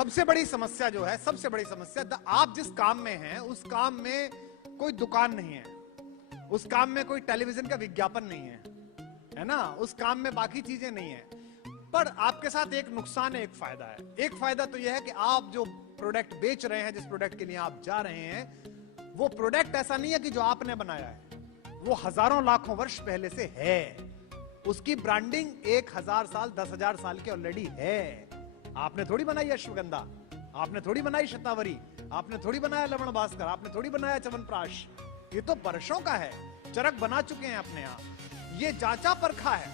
सबसे बड़ी समस्या जो है, सबसे बड़ी समस्या, आप जिस काम में हैं उस काम में कोई दुकान नहीं है, उस काम में कोई टेलीविजन का विज्ञापन नहीं है ना, उस काम में बाकी चीजें नहीं है, पर आपके साथ एक नुकसान है, एक फायदा है। एक फायदा तो यह है कि आप जो प्रोडक्ट बेच रहे हैं, जिस प्रोडक्ट के लिए आप जा रहे हैं, वो प्रोडक्ट ऐसा नहीं है कि जो आपने बनाया है, वो हजारों लाखों वर्ष पहले से है। उसकी ब्रांडिंग 1000 साल 10,000 साल की ऑलरेडी है। आपने थोड़ी बनाई अश्वगंधा, आपने थोड़ी बनाई शतावरी, आपने थोड़ी बनाया लवण भास्कर, आपने थोड़ी बनाया च्यवनप्राश। ये तो वर्षों का है, चरक बना चुके हैं अपने यहां। ये जांचा परखा है।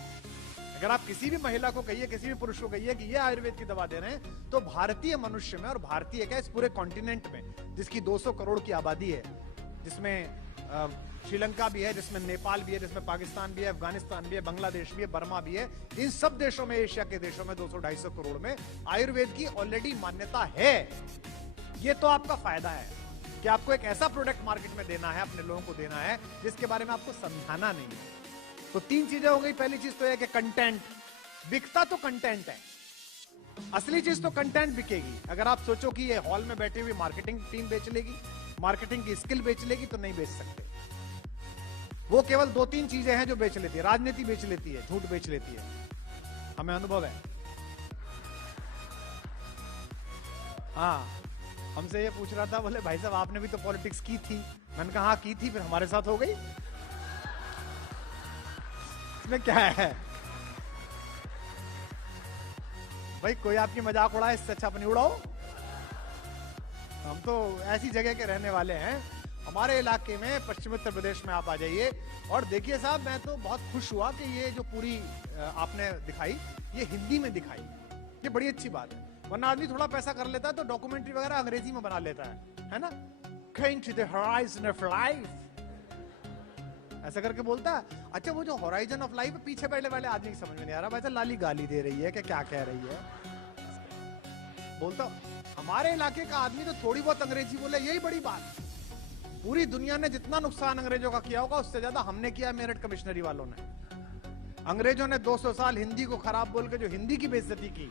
अगर आप किसी भी महिला को कहिए, किसी भी पुरुष को कहिए कि ये आयुर्वेद की दवा दे रहे हैं, तो भारतीय मनुष्य में, और भारतीय क्या इस पूरे कॉन्टिनेंट में, जिसकी 200 करोड़ की आबादी है, जिसमें श्रीलंका भी है, जिसमें नेपाल भी है, जिसमें पाकिस्तान भी है, अफगानिस्तान भी है, बांग्लादेश भी है, बर्मा भी है, इन सब देशों में, एशिया के देशों में 200-250 करोड़ में आयुर्वेद की ऑलरेडी मान्यता है। ये तो आपका फायदा है कि आपको एक ऐसा प्रोडक्ट मार्केट में देना है, अपने लोगों को देना है, जिसके बारे में आपको समझाना नहीं है। तो 3 चीजें हो गई। पहली चीज तो है कि कंटेंट, बिकता तो कंटेंट है, असली चीज तो कंटेंट बिकेगी। अगर आप सोचो कि ये हॉल में बैठी हुई मार्केटिंग टीम बेच लेगी, मार्केटिंग की स्किल बेच लेगी, तो नहीं बेच सकते। वो केवल 2-3 चीजें हैं जो बेच लेती है। राजनीति बेच लेती है, झूठ बेच लेती है, हमें अनुभव है। हाँ, हमसे ये पूछ रहा था, बोले भाई साहब आपने भी तो पॉलिटिक्स की थी। मैंने कहा हाँ की थी, फिर हमारे साथ हो गई। इसमें क्या है भाई, कोई आपकी मजाक उड़ाए, इससे अच्छा अपनी उड़ाओ। हम तो ऐसी जगह के रहने वाले हैं। हमारे इलाके में, पश्चिम उत्तर प्रदेश में आप आ जाइए और देखिए साहब, मैं तो बहुत खुश हुआ कि ये जो पूरी आपने दिखाई, ये हिंदी में दिखाई। ये बड़ी अच्छी बात है, वरना आदमी थोड़ा पैसा कर लेता है तो डॉक्यूमेंट्री वगैरह अंग्रेजी में बना लेता है ना। Going to the horizon of life, ऐसा करके बोलता है। अच्छा, वो जो होराइजन ऑफ लाइफ, पीछे बैठे वाले आदमी की समझ में नहीं आ रहा, भाई लाली गाली दे रही है कि क्या कह रही है। बोलता हमारे इलाके का आदमी तो थोड़ी बहुत अंग्रेजी बोले, यही बड़ी बात। पूरी दुनिया ने जितना नुकसान अंग्रेजों का किया होगा, उससे ज्यादा हमने किया मेरठ कमिश्नरी वालों ने। अंग्रेजों ने 200 साल हिंदी को खराब बोल के जो हिंदी की बेइज्जती की,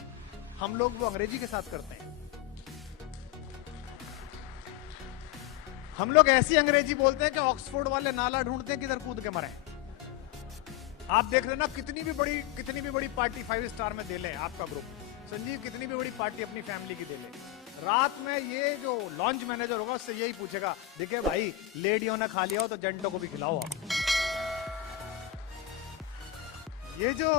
हम लोग वो अंग्रेजी के साथ करते हैं। हम लोग ऐसी अंग्रेजी बोलते हैं कि ऑक्सफोर्ड वाले नाला ढूंढते हैं किधर कूद के मरे। आप देख लेना, कितनी भी बड़ी पार्टी 5 स्टार में दे ले आपका ग्रुप, संजीव कितनी भी बड़ी पार्टी अपनी फैमिली की दे ले, रात में ये जो लॉन्च मैनेजर होगा उससे यही पूछेगा, देखिए भाई लेडियों ने खा लिया हो तो जेंटों को भी खिलाओ आप। ये जो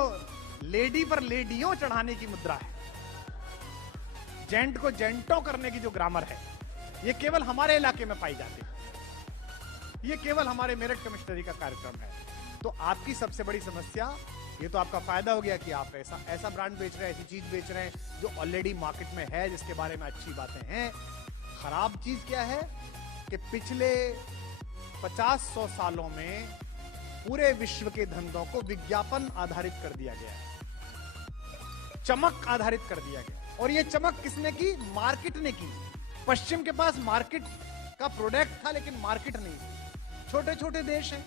लेडी पर लेडियों चढ़ाने की मुद्रा है, जेंट को जेंटों करने की जो ग्रामर है, ये केवल हमारे इलाके में पाई जाती है। ये केवल हमारे मेरठ कमिश्नरी का कार्यक्रम है। तो आपकी सबसे बड़ी समस्या, ये तो आपका फायदा हो गया कि आप ऐसा ब्रांड बेच रहे हैं, ऐसी चीज बेच रहे हैं जो ऑलरेडी मार्केट में है, जिसके बारे में अच्छी बातें हैं। खराब चीज क्या है कि पिछले 50-100 सालों में पूरे विश्व के धंधों को विज्ञापन आधारित कर दिया गया है, चमक आधारित कर दिया गया। और ये चमक किसने की? मार्केट ने की। पश्चिम के पास मार्केट का प्रोडक्ट था, लेकिन मार्केट नहीं। छोटे छोटे देश हैं,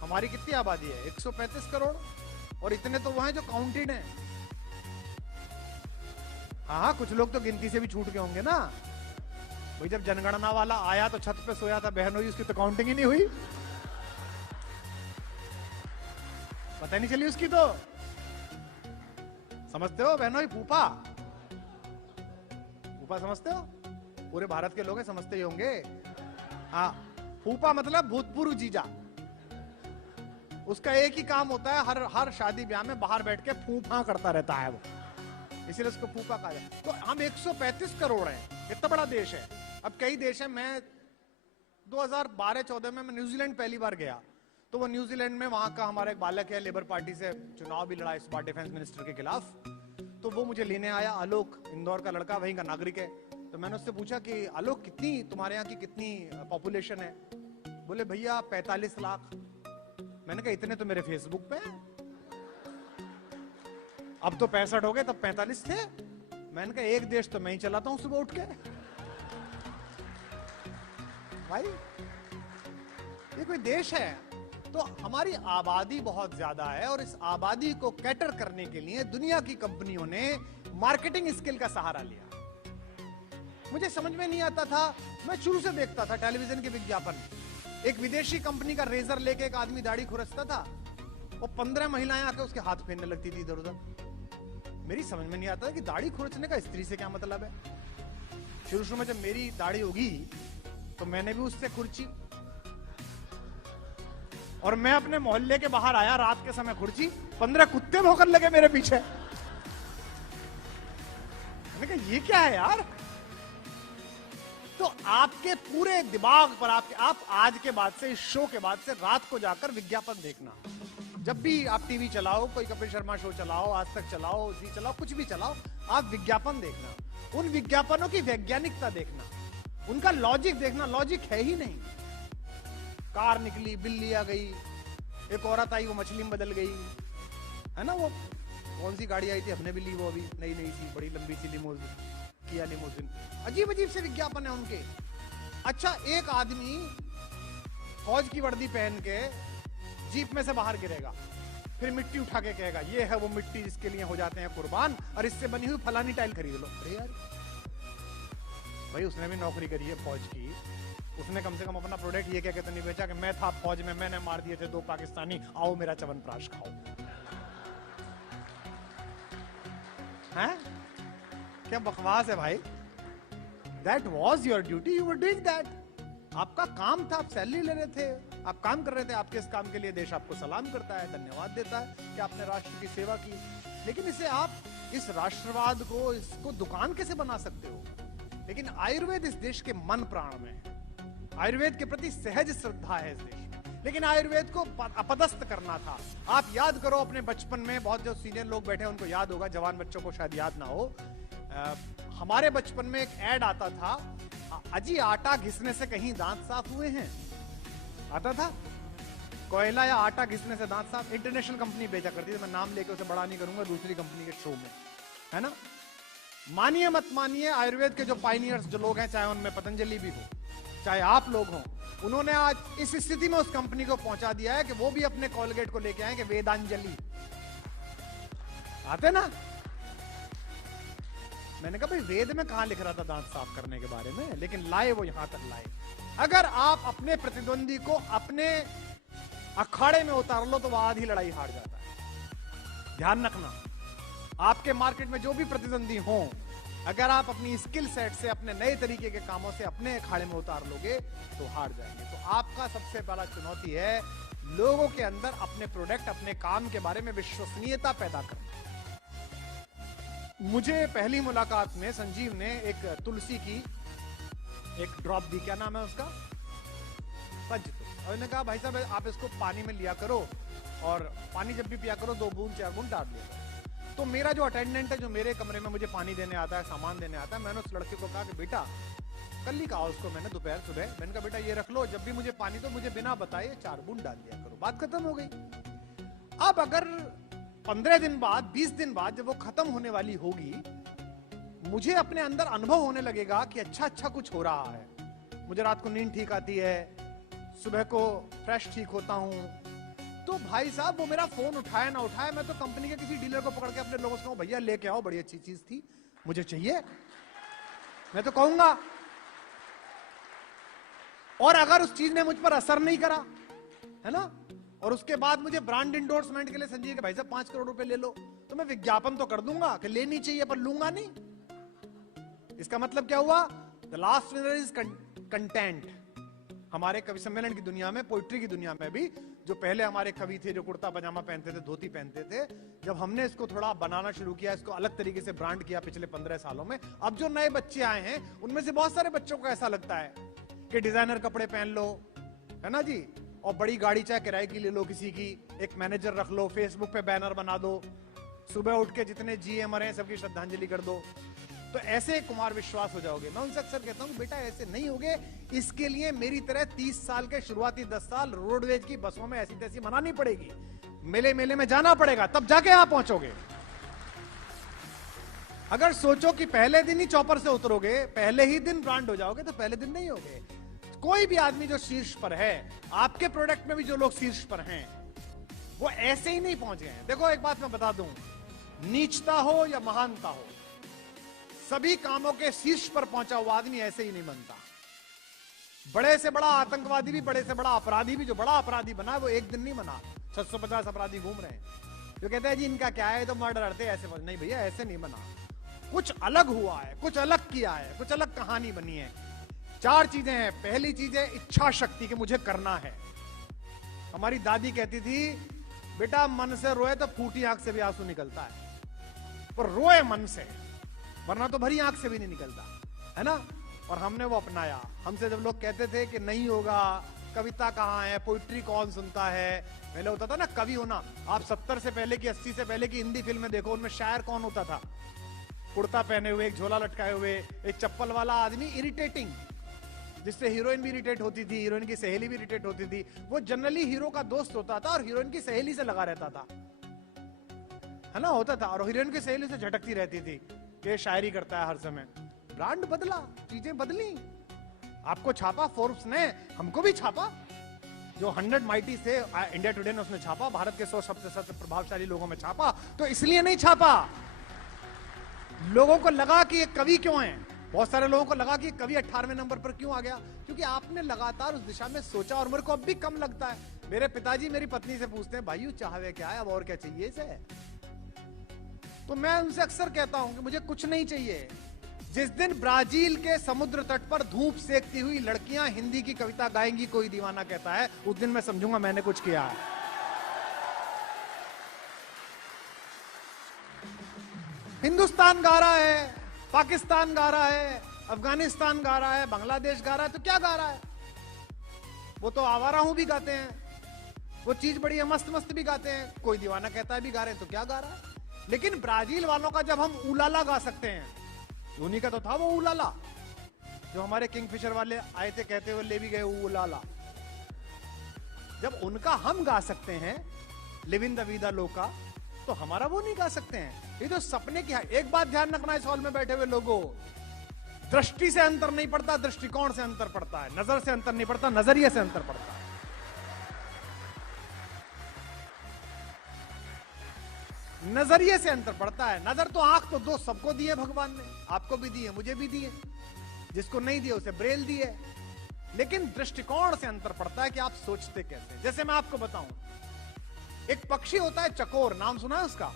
हमारी कितनी आबादी है? 135 करोड़, और इतने तो वो हैं जो काउंटेड हैं। हाँ, कुछ लोग तो गिनती से भी छूट गए होंगे ना भाई। जब जनगणना वाला आया तो छत पे सोया था, बहन हुई, उसकी तो काउंटिंग ही नहीं हुई, पता नहीं चली उसकी। तो समझते हो बहनोई? फूफा समझते हो? पूरे भारत के लोग समझते ही होंगे। हाँ, फूफा मतलब भूतपूर्व जीजा। उसका एक ही काम होता है, हर शादी ब्याह में बाहर बैठ के फूफा करता रहता है वो, इसीलिए उसको फूफा कहा जाता है। तो हम 135 करोड़ हैं, इतना बड़ा देश है। अब कई देश है, मैं 2012-14 में मैं न्यूजीलैंड पहली बार गया, तो वो न्यूजीलैंड में, वहां का हमारा एक बालक है, लेबर पार्टी से चुनाव भी लड़ा इस बार डिफेंस मिनिस्टर के खिलाफ। तो वो मुझे लेने आया, आलोक, इंदौर का लड़का, वहीं का नागरिक है। तो मैंने उससे पूछा कि आलोक, कितनी तुम्हारे यहाँ की कितनी पॉपुलेशन है? बोले भैया 45 लाख। मैंने कहा इतने तो मेरे फेसबुक पे हैं। अब तो 65 हो गए, तब 45 थे। मैंने कहा एक देश तो मैं ही चलाता हूं सुबह उठ के भाई, ये कोई देश है? तो हमारी आबादी बहुत ज्यादा है, और इस आबादी को कैटर करने के लिए दुनिया की कंपनियों ने मार्केटिंग स्किल का सहारा लिया। मुझे समझ में नहीं आता था। मैं शुरू से देखता था टेलीविजन के विज्ञापन, एक विदेशी कंपनी का रेजर लेके एक आदमी दाढ़ी खुरचता था और 15 महिलाएं आके उसके हाथ फेरने लगती थी इधर उधर। मेरी समझ में नहीं आता कि दाढ़ी खुरचने का स्त्री से क्या मतलब है। शुरू में जब मेरी दाढ़ी होगी तो मैंने भी उससे खुरची, और मैं अपने मोहल्ले के बाहर आया रात के समय खुरची, 15 कुत्ते भौंकने लगे मेरे पीछे। मैंने कहा ये क्या है यार। तो आपके पूरे दिमाग पर आप आज के बाद से, इस शो के बाद से रात को जाकर विज्ञापन देखना। जब भी आप टीवी चलाओ, कोई कपिल शर्मा शो चलाओ, आज तक चलाओ, जी चलाओ, कुछ भी चलाओ, आप विज्ञापन देखना। उन विज्ञापनों की वैज्ञानिकता देखना, उनका लॉजिक देखना। लॉजिक है ही नहीं। कार निकली, बिल्ली आ गई, एक औरत आई वो मछली में बदल गई, है ना। वो कौन सी गाड़ी आई थी, हमने भी ली, वो अभी नई नई सी बड़ी लंबी सी लिमोजिन, किया लिमोजिन। अजीब अजीब से विज्ञापन है उनके। अच्छा, एक आदमी फौज की वर्दी पहन के जीप में से बाहर गिरेगा, फिर मिट्टी उठा के कहेगा ये है वो मिट्टी जिसके लिए हो जाते हैं कुर्बान, और इससे बनी हुई फलानी टाइल खरीद लो। अरे यार भाई, उसने भी नौकरी करी है फौज की, उसने कम से कम अपना प्रोडक्ट ये कहते नहीं बेचा कि मैं था फौज में, मैंने मार दिए थे 2 पाकिस्तानी, आओ मेरा च्यवनप्राश खाओ। हैं? क्या बकवास है भाई। That was your duty, you were doing that. आपका काम था, आप सैलरी ले रहे थे, आप काम कर रहे थे। आपके इस काम के लिए देश आपको सलाम करता है, धन्यवाद देता है कि आपने राष्ट्र की सेवा की। लेकिन इसे आप, इस राष्ट्रवाद को, इसको दुकान कैसे बना सकते हो। लेकिन आयुर्वेद इस देश के मन प्राण में है। आयुर्वेद के प्रति सहज श्रद्धा है इस देश में, लेकिन आयुर्वेद को अपदस्थ करना था। आप याद करो अपने बचपन में, बहुत जो सीनियर लोग बैठे हैं उनको याद होगा, जवान बच्चों को शायद याद ना हो। हमारे बचपन में एक ऐड आता था, अजी आटा घिसने से कहीं दांत साफ हुए हैं, आता था। कोयला या आटा घिसने से दांत साफ, इंटरनेशनल कंपनी बेचा करती थी। मैं नाम लेके उसे बड़ा नहीं करूंगा, दूसरी कंपनी के शो में, है ना। मानिए मत मानिए, आयुर्वेद के जो पायनियर्स जो लोग हैं, चाहे उनमें पतंजलि भी हो, चाहे आप लोग हों, उन्होंने आज इस स्थिति में उस कंपनी को पहुंचा दिया है कि वो भी अपने कोलगेट को लेके आए कि वेदांजलि आते ना। मैंने कहा भाई वेद में कहां लिख रहा था दांत साफ करने के बारे में, लेकिन लाए वो यहां तक लाए। अगर आप अपने प्रतिद्वंदी को अपने अखाड़े में उतार लो तो वह आधी लड़ाई हार जाता है। ध्यान रखना, आपके मार्केट में जो भी प्रतिद्वंदी हो, अगर आप अपनी स्किल सेट से, अपने नए तरीके के कामों से अपने अखाड़े में उतार लोगे तो हार जाएंगे। तो आपका सबसे पहला चुनौती है लोगों के अंदर अपने प्रोडक्ट, अपने काम के बारे में विश्वसनीयता पैदा करना। मुझे पहली मुलाकात में संजीव ने एक तुलसी की एक ड्रॉप दी, क्या नाम है उसका, पंचतुलसी, और उन्होंने कहा भाई साहब आप इसको पानी में लिया करो, और पानी जब भी पिया करो 2 बूंद 4 बूंद डाल दिया। तो मेरा जो अटेंडेंट है, जो मेरे कमरे में मुझे पानी देने आता है, सामान देने आता है, मैंने उस लड़के को कहा कि बेटा, कल ही कहा उसको मैंने दोपहर सुबह, मैंने कहा बेटा ये रख लो, जब भी मुझे पानी दो मुझे बिना बताए 4 बूंद डाल दिया करो, बात खत्म हो गई। अब अगर 15 दिन बाद, 20 दिन बाद जब वो खत्म होने वाली होगी, मुझे अपने अंदर अनुभव होने लगेगा कि अच्छा कुछ हो रहा है, मुझे रात को नींद ठीक आती है, सुबह को फ्रेश ठीक होता हूं, तो भाई साहब वो मेरा फोन उठाए ना उठाए, मैं तो कंपनी के किसी डीलर को पकड़ के अपने लोगों से कहूं भैया लेके आओ, बड़ी अच्छी चीज थी, मुझे चाहिए, मैं तो कहूंगा। और अगर उस चीज ने मुझ पर असर नहीं करा, है ना, और उसके बाद मुझे ब्रांड इंडोर्समेंट के लिए संजीव के भाई साहब 5 करोड़ रुपए ले लो, तो मैं विज्ञापन तो कर दूंगा कि लेनी चाहिए पर लूंगा नहीं। इसका मतलब क्या हुआ, the last winner is content. हमारे कवि सम्मेलन की दुनिया में, पोइट्री की दुनिया में भी, जो पहले हमारे कवि थे जो कुर्ता पजामा पहनते थे, धोती पहनते थे, जब हमने इसको थोड़ा बनाना शुरू किया, इसको अलग तरीके से ब्रांड किया पिछले 15 सालों में, अब जो नए बच्चे आए हैं उनमें से बहुत सारे बच्चों को ऐसा लगता है कि डिजाइनर कपड़े पहन लो, है ना जी, और बड़ी गाड़ी चाहे किराए की ले लो किसी की, एक मैनेजर रख लो, फेसबुक पे बैनर बना दो, सुबह उठ के जितने जीए मरे सबकी श्रद्धांजलि कर दो, तो ऐसे कुमार विश्वास हो जाओगे। मैं उनसे अक्सर कहता हूं बेटा ऐसे नहीं होगे, इसके लिए मेरी तरह 30 साल के शुरुआती 10 साल रोडवेज की बसों में ऐसी तैसी मनानी पड़ेगी, मेले मेले में जाना पड़ेगा, तब जाके यहां पहुंचोगे। अगर सोचो कि पहले दिन ही चौपर से उतरोगे, पहले ही दिन ब्रांड हो जाओगे, तो पहले दिन नहीं होगे। कोई भी आदमी जो शीर्ष पर है, आपके प्रोडक्ट में भी जो लोग शीर्ष पर हैं, वो ऐसे ही नहीं पहुंच गए हैं। देखो एक बात मैं बता दूं, नीचता हो या महानता हो, सभी कामों के शीर्ष पर पहुंचा हुआ आदमी ऐसे ही नहीं बनता। बड़े से बड़ा आतंकवादी भी, बड़े से बड़ा अपराधी भी, जो बड़ा अपराधी बना वो एक दिन नहीं बना। 650 अपराधी घूम रहे हैं जो कहते हैं जी इनका क्या है, तो मर्डर करते ऐसे। नहीं भैया, ऐसे नहीं बना। कुछ अलग हुआ है, कुछ अलग किया है, कुछ अलग कहानी बनी है। 4 चीजें हैं। पहली चीज है इच्छा शक्ति, कि मुझे करना है। हमारी दादी कहती थी बेटा मन से रोए तो फूटी आंख से भी आंसू निकलता है, पर रोए मन से, वरना तो भरी आंख से भी नहीं निकलता, है ना। और हमने वो अपनाया। हमसे जब लोग कहते थे कि नहीं होगा, कविता कहाँ है, पोइट्री कौन सुनता है, पहले होता था ना कवि होना। आप 70 से पहले की, 80 से पहले की हिंदी फिल्में देखो, उनमें शायर कौन होता था? कुर्ता पहने हुए, एक झोला लटकाए हुए, एक चप्पल वाला आदमी, इरिटेटिंग, जिससे हीरोइन भी इरिटेट होती थी, हीरोइन की सहेली भी इरिटेट होती थी। वो जनरली हीरो का दोस्त होता था और हीरोइन की सहेली से लगा रहता था, है ना, होता था। और हीरोइन की सहेली से झटकती रहती थी कि शायरी करता है हर समय। ब्रांड बदला, चीजें बदली। आपको छापा फोर्ब्स ने, हमको भी छापा। जो 100 माइटी से इंडिया टुडे ने उसने छापा, भारत के 100 सबसे प्रभावशाली लोगों में छापा। तो इसलिए नहीं छापा, लोगों को लगा कि ये कवि क्यों है। बहुत सारे लोगों को लगा कि कवि 18वें नंबर पर क्यों आ गया, क्योंकि आपने लगातार उस दिशा में सोचा। और मेरे को अब भी कम लगता है। मेरे पिताजी मेरी पत्नी से पूछते हैं भाई चाहवे क्या है, अब और क्या चाहिए इसे। तो मैं उनसे अक्सर कहता हूं कि मुझे कुछ नहीं चाहिए। जिस दिन ब्राजील के समुद्र तट पर धूप सेकती हुई लड़कियां हिंदी की कविता गाएंगी, कोई दीवाना कहता है, उस दिन मैं समझूंगा मैंने कुछ किया है। हिंदुस्तान गा रहा है, पाकिस्तान गा रहा है, अफगानिस्तान गा रहा है, बांग्लादेश गा रहा है, तो क्या गा रहा है? वो तो आवारा हूं भी गाते हैं, वो चीज बड़ी है मस्त मस्त भी गाते हैं, कोई दीवाना कहता है भी गा रहे हैं, तो क्या गा रहा है? लेकिन ब्राजील वालों का जब हम उलाला गा सकते हैं, धोनी का तो था वो उलाला, जो हमारे किंगफिशर वाले आए थे कहते हुए ले भी गए उलाला। जब उनका हम गा सकते हैं लिव इन द वीदा लोका, तो हमारा वो नहीं गा सकते हैं। ये जो सपने की, एक बात ध्यान रखना इस हॉल में बैठे हुए लोगों, दृष्टि से अंतर नहीं पड़ता, दृष्टिकोण से अंतर पड़ता है। नजर से अंतर नहीं पड़ता, नजरिए से अंतर पड़ता है। नजरिए से अंतर पड़ता है। नजर तो, आंख तो दो सबको दी है भगवान ने, आपको भी दी है, मुझे भी दी है, जिसको नहीं दिए उसे ब्रेल दी है। लेकिन दृष्टिकोण से अंतर पड़ता है कि आप सोचते कैसे। जैसे मैं आपको बताऊं, एक पक्षी होता है चकोर, नाम सुना है उसका?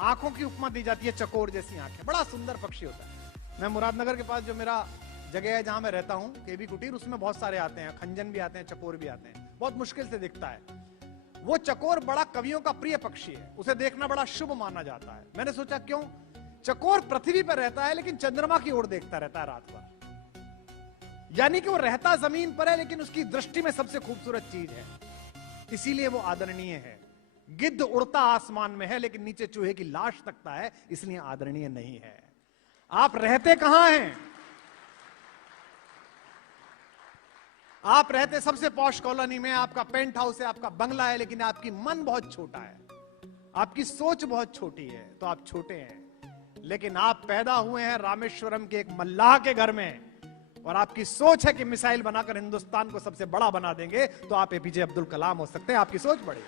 आंखों की उपमा दी जाती है चकोर जैसी आंखें, बड़ा सुंदर पक्षी होता है। मैं मुरादनगर के पास जो मेरा जगह है जहां मैं रहता हूं, केबी कुटीर, उसमें बहुत सारे आते हैं, खंजन भी आते हैं, चकोर भी आते हैं, बहुत मुश्किल से दिखता है। वो चकोर बड़ा कवियों का प्रिय पक्षी है, उसे देखना बड़ा शुभ माना जाता है। मैंने सोचा क्यों? चकोर पृथ्वी पर रहता है लेकिन चंद्रमा की ओर देखता रहता है रात भर, यानी कि वो रहता जमीन पर है लेकिन उसकी दृष्टि में सबसे खूबसूरत चीज है, इसीलिए वो आदरणीय है। गिद्ध उड़ता आसमान में है लेकिन नीचे चूहे की लाश तकता है, इसलिए आदरणीय नहीं है। आप रहते कहां हैं? आप रहते सबसे पॉश कॉलोनी में, आपका पेंट हाउस है, आपका बंगला है, लेकिन आपकी मन बहुत छोटा है, आपकी सोच बहुत छोटी है, तो आप छोटे हैं। लेकिन आप पैदा हुए हैं रामेश्वरम के एक मल्लाह के घर में, और आपकी सोच है कि मिसाइल बनाकर हिंदुस्तान को सबसे बड़ा बना देंगे, तो आप एपीजे अब्दुल कलाम हो सकते हैं। आपकी सोच बड़ी।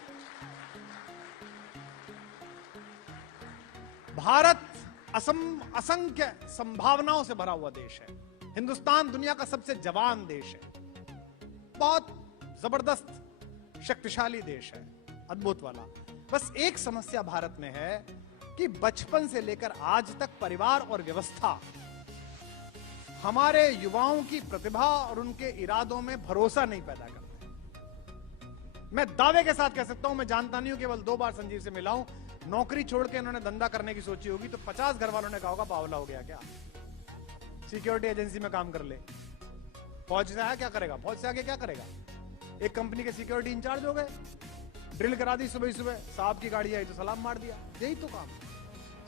भारत असंख्य संभावनाओं से भरा हुआ देश है। हिंदुस्तान दुनिया का सबसे जवान देश है, बहुत जबरदस्त शक्तिशाली देश है, अद्भुत वाला। बस एक समस्या भारत में है कि बचपन से लेकर आज तक परिवार और व्यवस्था हमारे युवाओं की प्रतिभा और उनके इरादों में भरोसा नहीं पैदा करते। मैं दावे के साथ कह सकता हूं, मैं जानता नहीं हूं, केवल 2 बार संजीव से मिला हूं, नौकरी छोड़ के इन्होंने धंधा करने की सोची होगी तो 50 घर वालों ने कहा होगा बावला हो गया क्या, सिक्योरिटी एजेंसी में काम कर ले। फौज से आया क्या करेगा, फौज से आगे क्या करेगा? एक कंपनी के सिक्योरिटी इंचार्ज हो गए, ड्रिल करा दी सुबह सुबह, साहब की गाड़ी आई तो सलाम मार दिया, यही तो काम।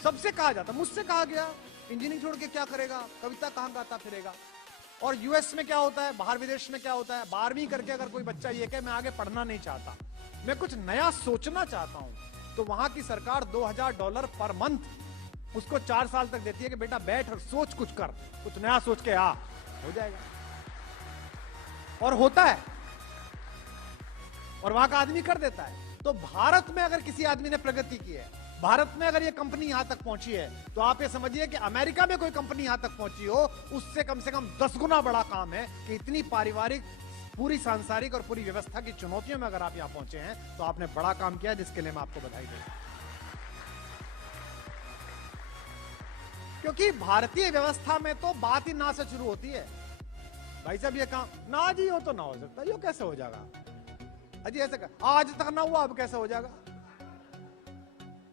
सबसे कहा जाता, मुझसे कहा गया इंजीनियरिंग छोड़ के क्या करेगा, कविता कहां गाता फिरेगा। और यूएस में क्या होता है, बाहर विदेश में क्या होता है, 12वीं करके अगर कोई बच्चा ये कहे मैं आगे पढ़ना नहीं चाहता, मैं कुछ नया सोचना चाहता हूं, तो वहां की सरकार $2000 पर मंथ उसको 4 साल तक देती है कि बेटा बैठ और सोच, कुछ कर, कुछ नया सोच के आ, हो जाएगा। और होता है, और वहां का आदमी कर देता है। तो भारत में अगर किसी आदमी ने प्रगति की है, भारत में अगर ये कंपनी यहां तक पहुंची है तो आप ये समझिए कि अमेरिका में कोई कंपनी यहां तक पहुंची हो, उससे कम से कम 10 गुना बड़ा काम है कि इतनी पारिवारिक, पूरी सांसारिक और पूरी व्यवस्था की चुनौतियों में अगर आप यहां पहुंचे हैं तो आपने बड़ा काम किया, जिसके लिए मैं आपको बधाई दूं। क्योंकि भारतीय व्यवस्था में तो बात ही ना से शुरू होती है। भाई साहब ये काम ना जी हो तो ना हो सकता, ये कैसे हो जाएगा? अजी ऐसे आज तक ना हुआ, अब कैसे हो जाएगा?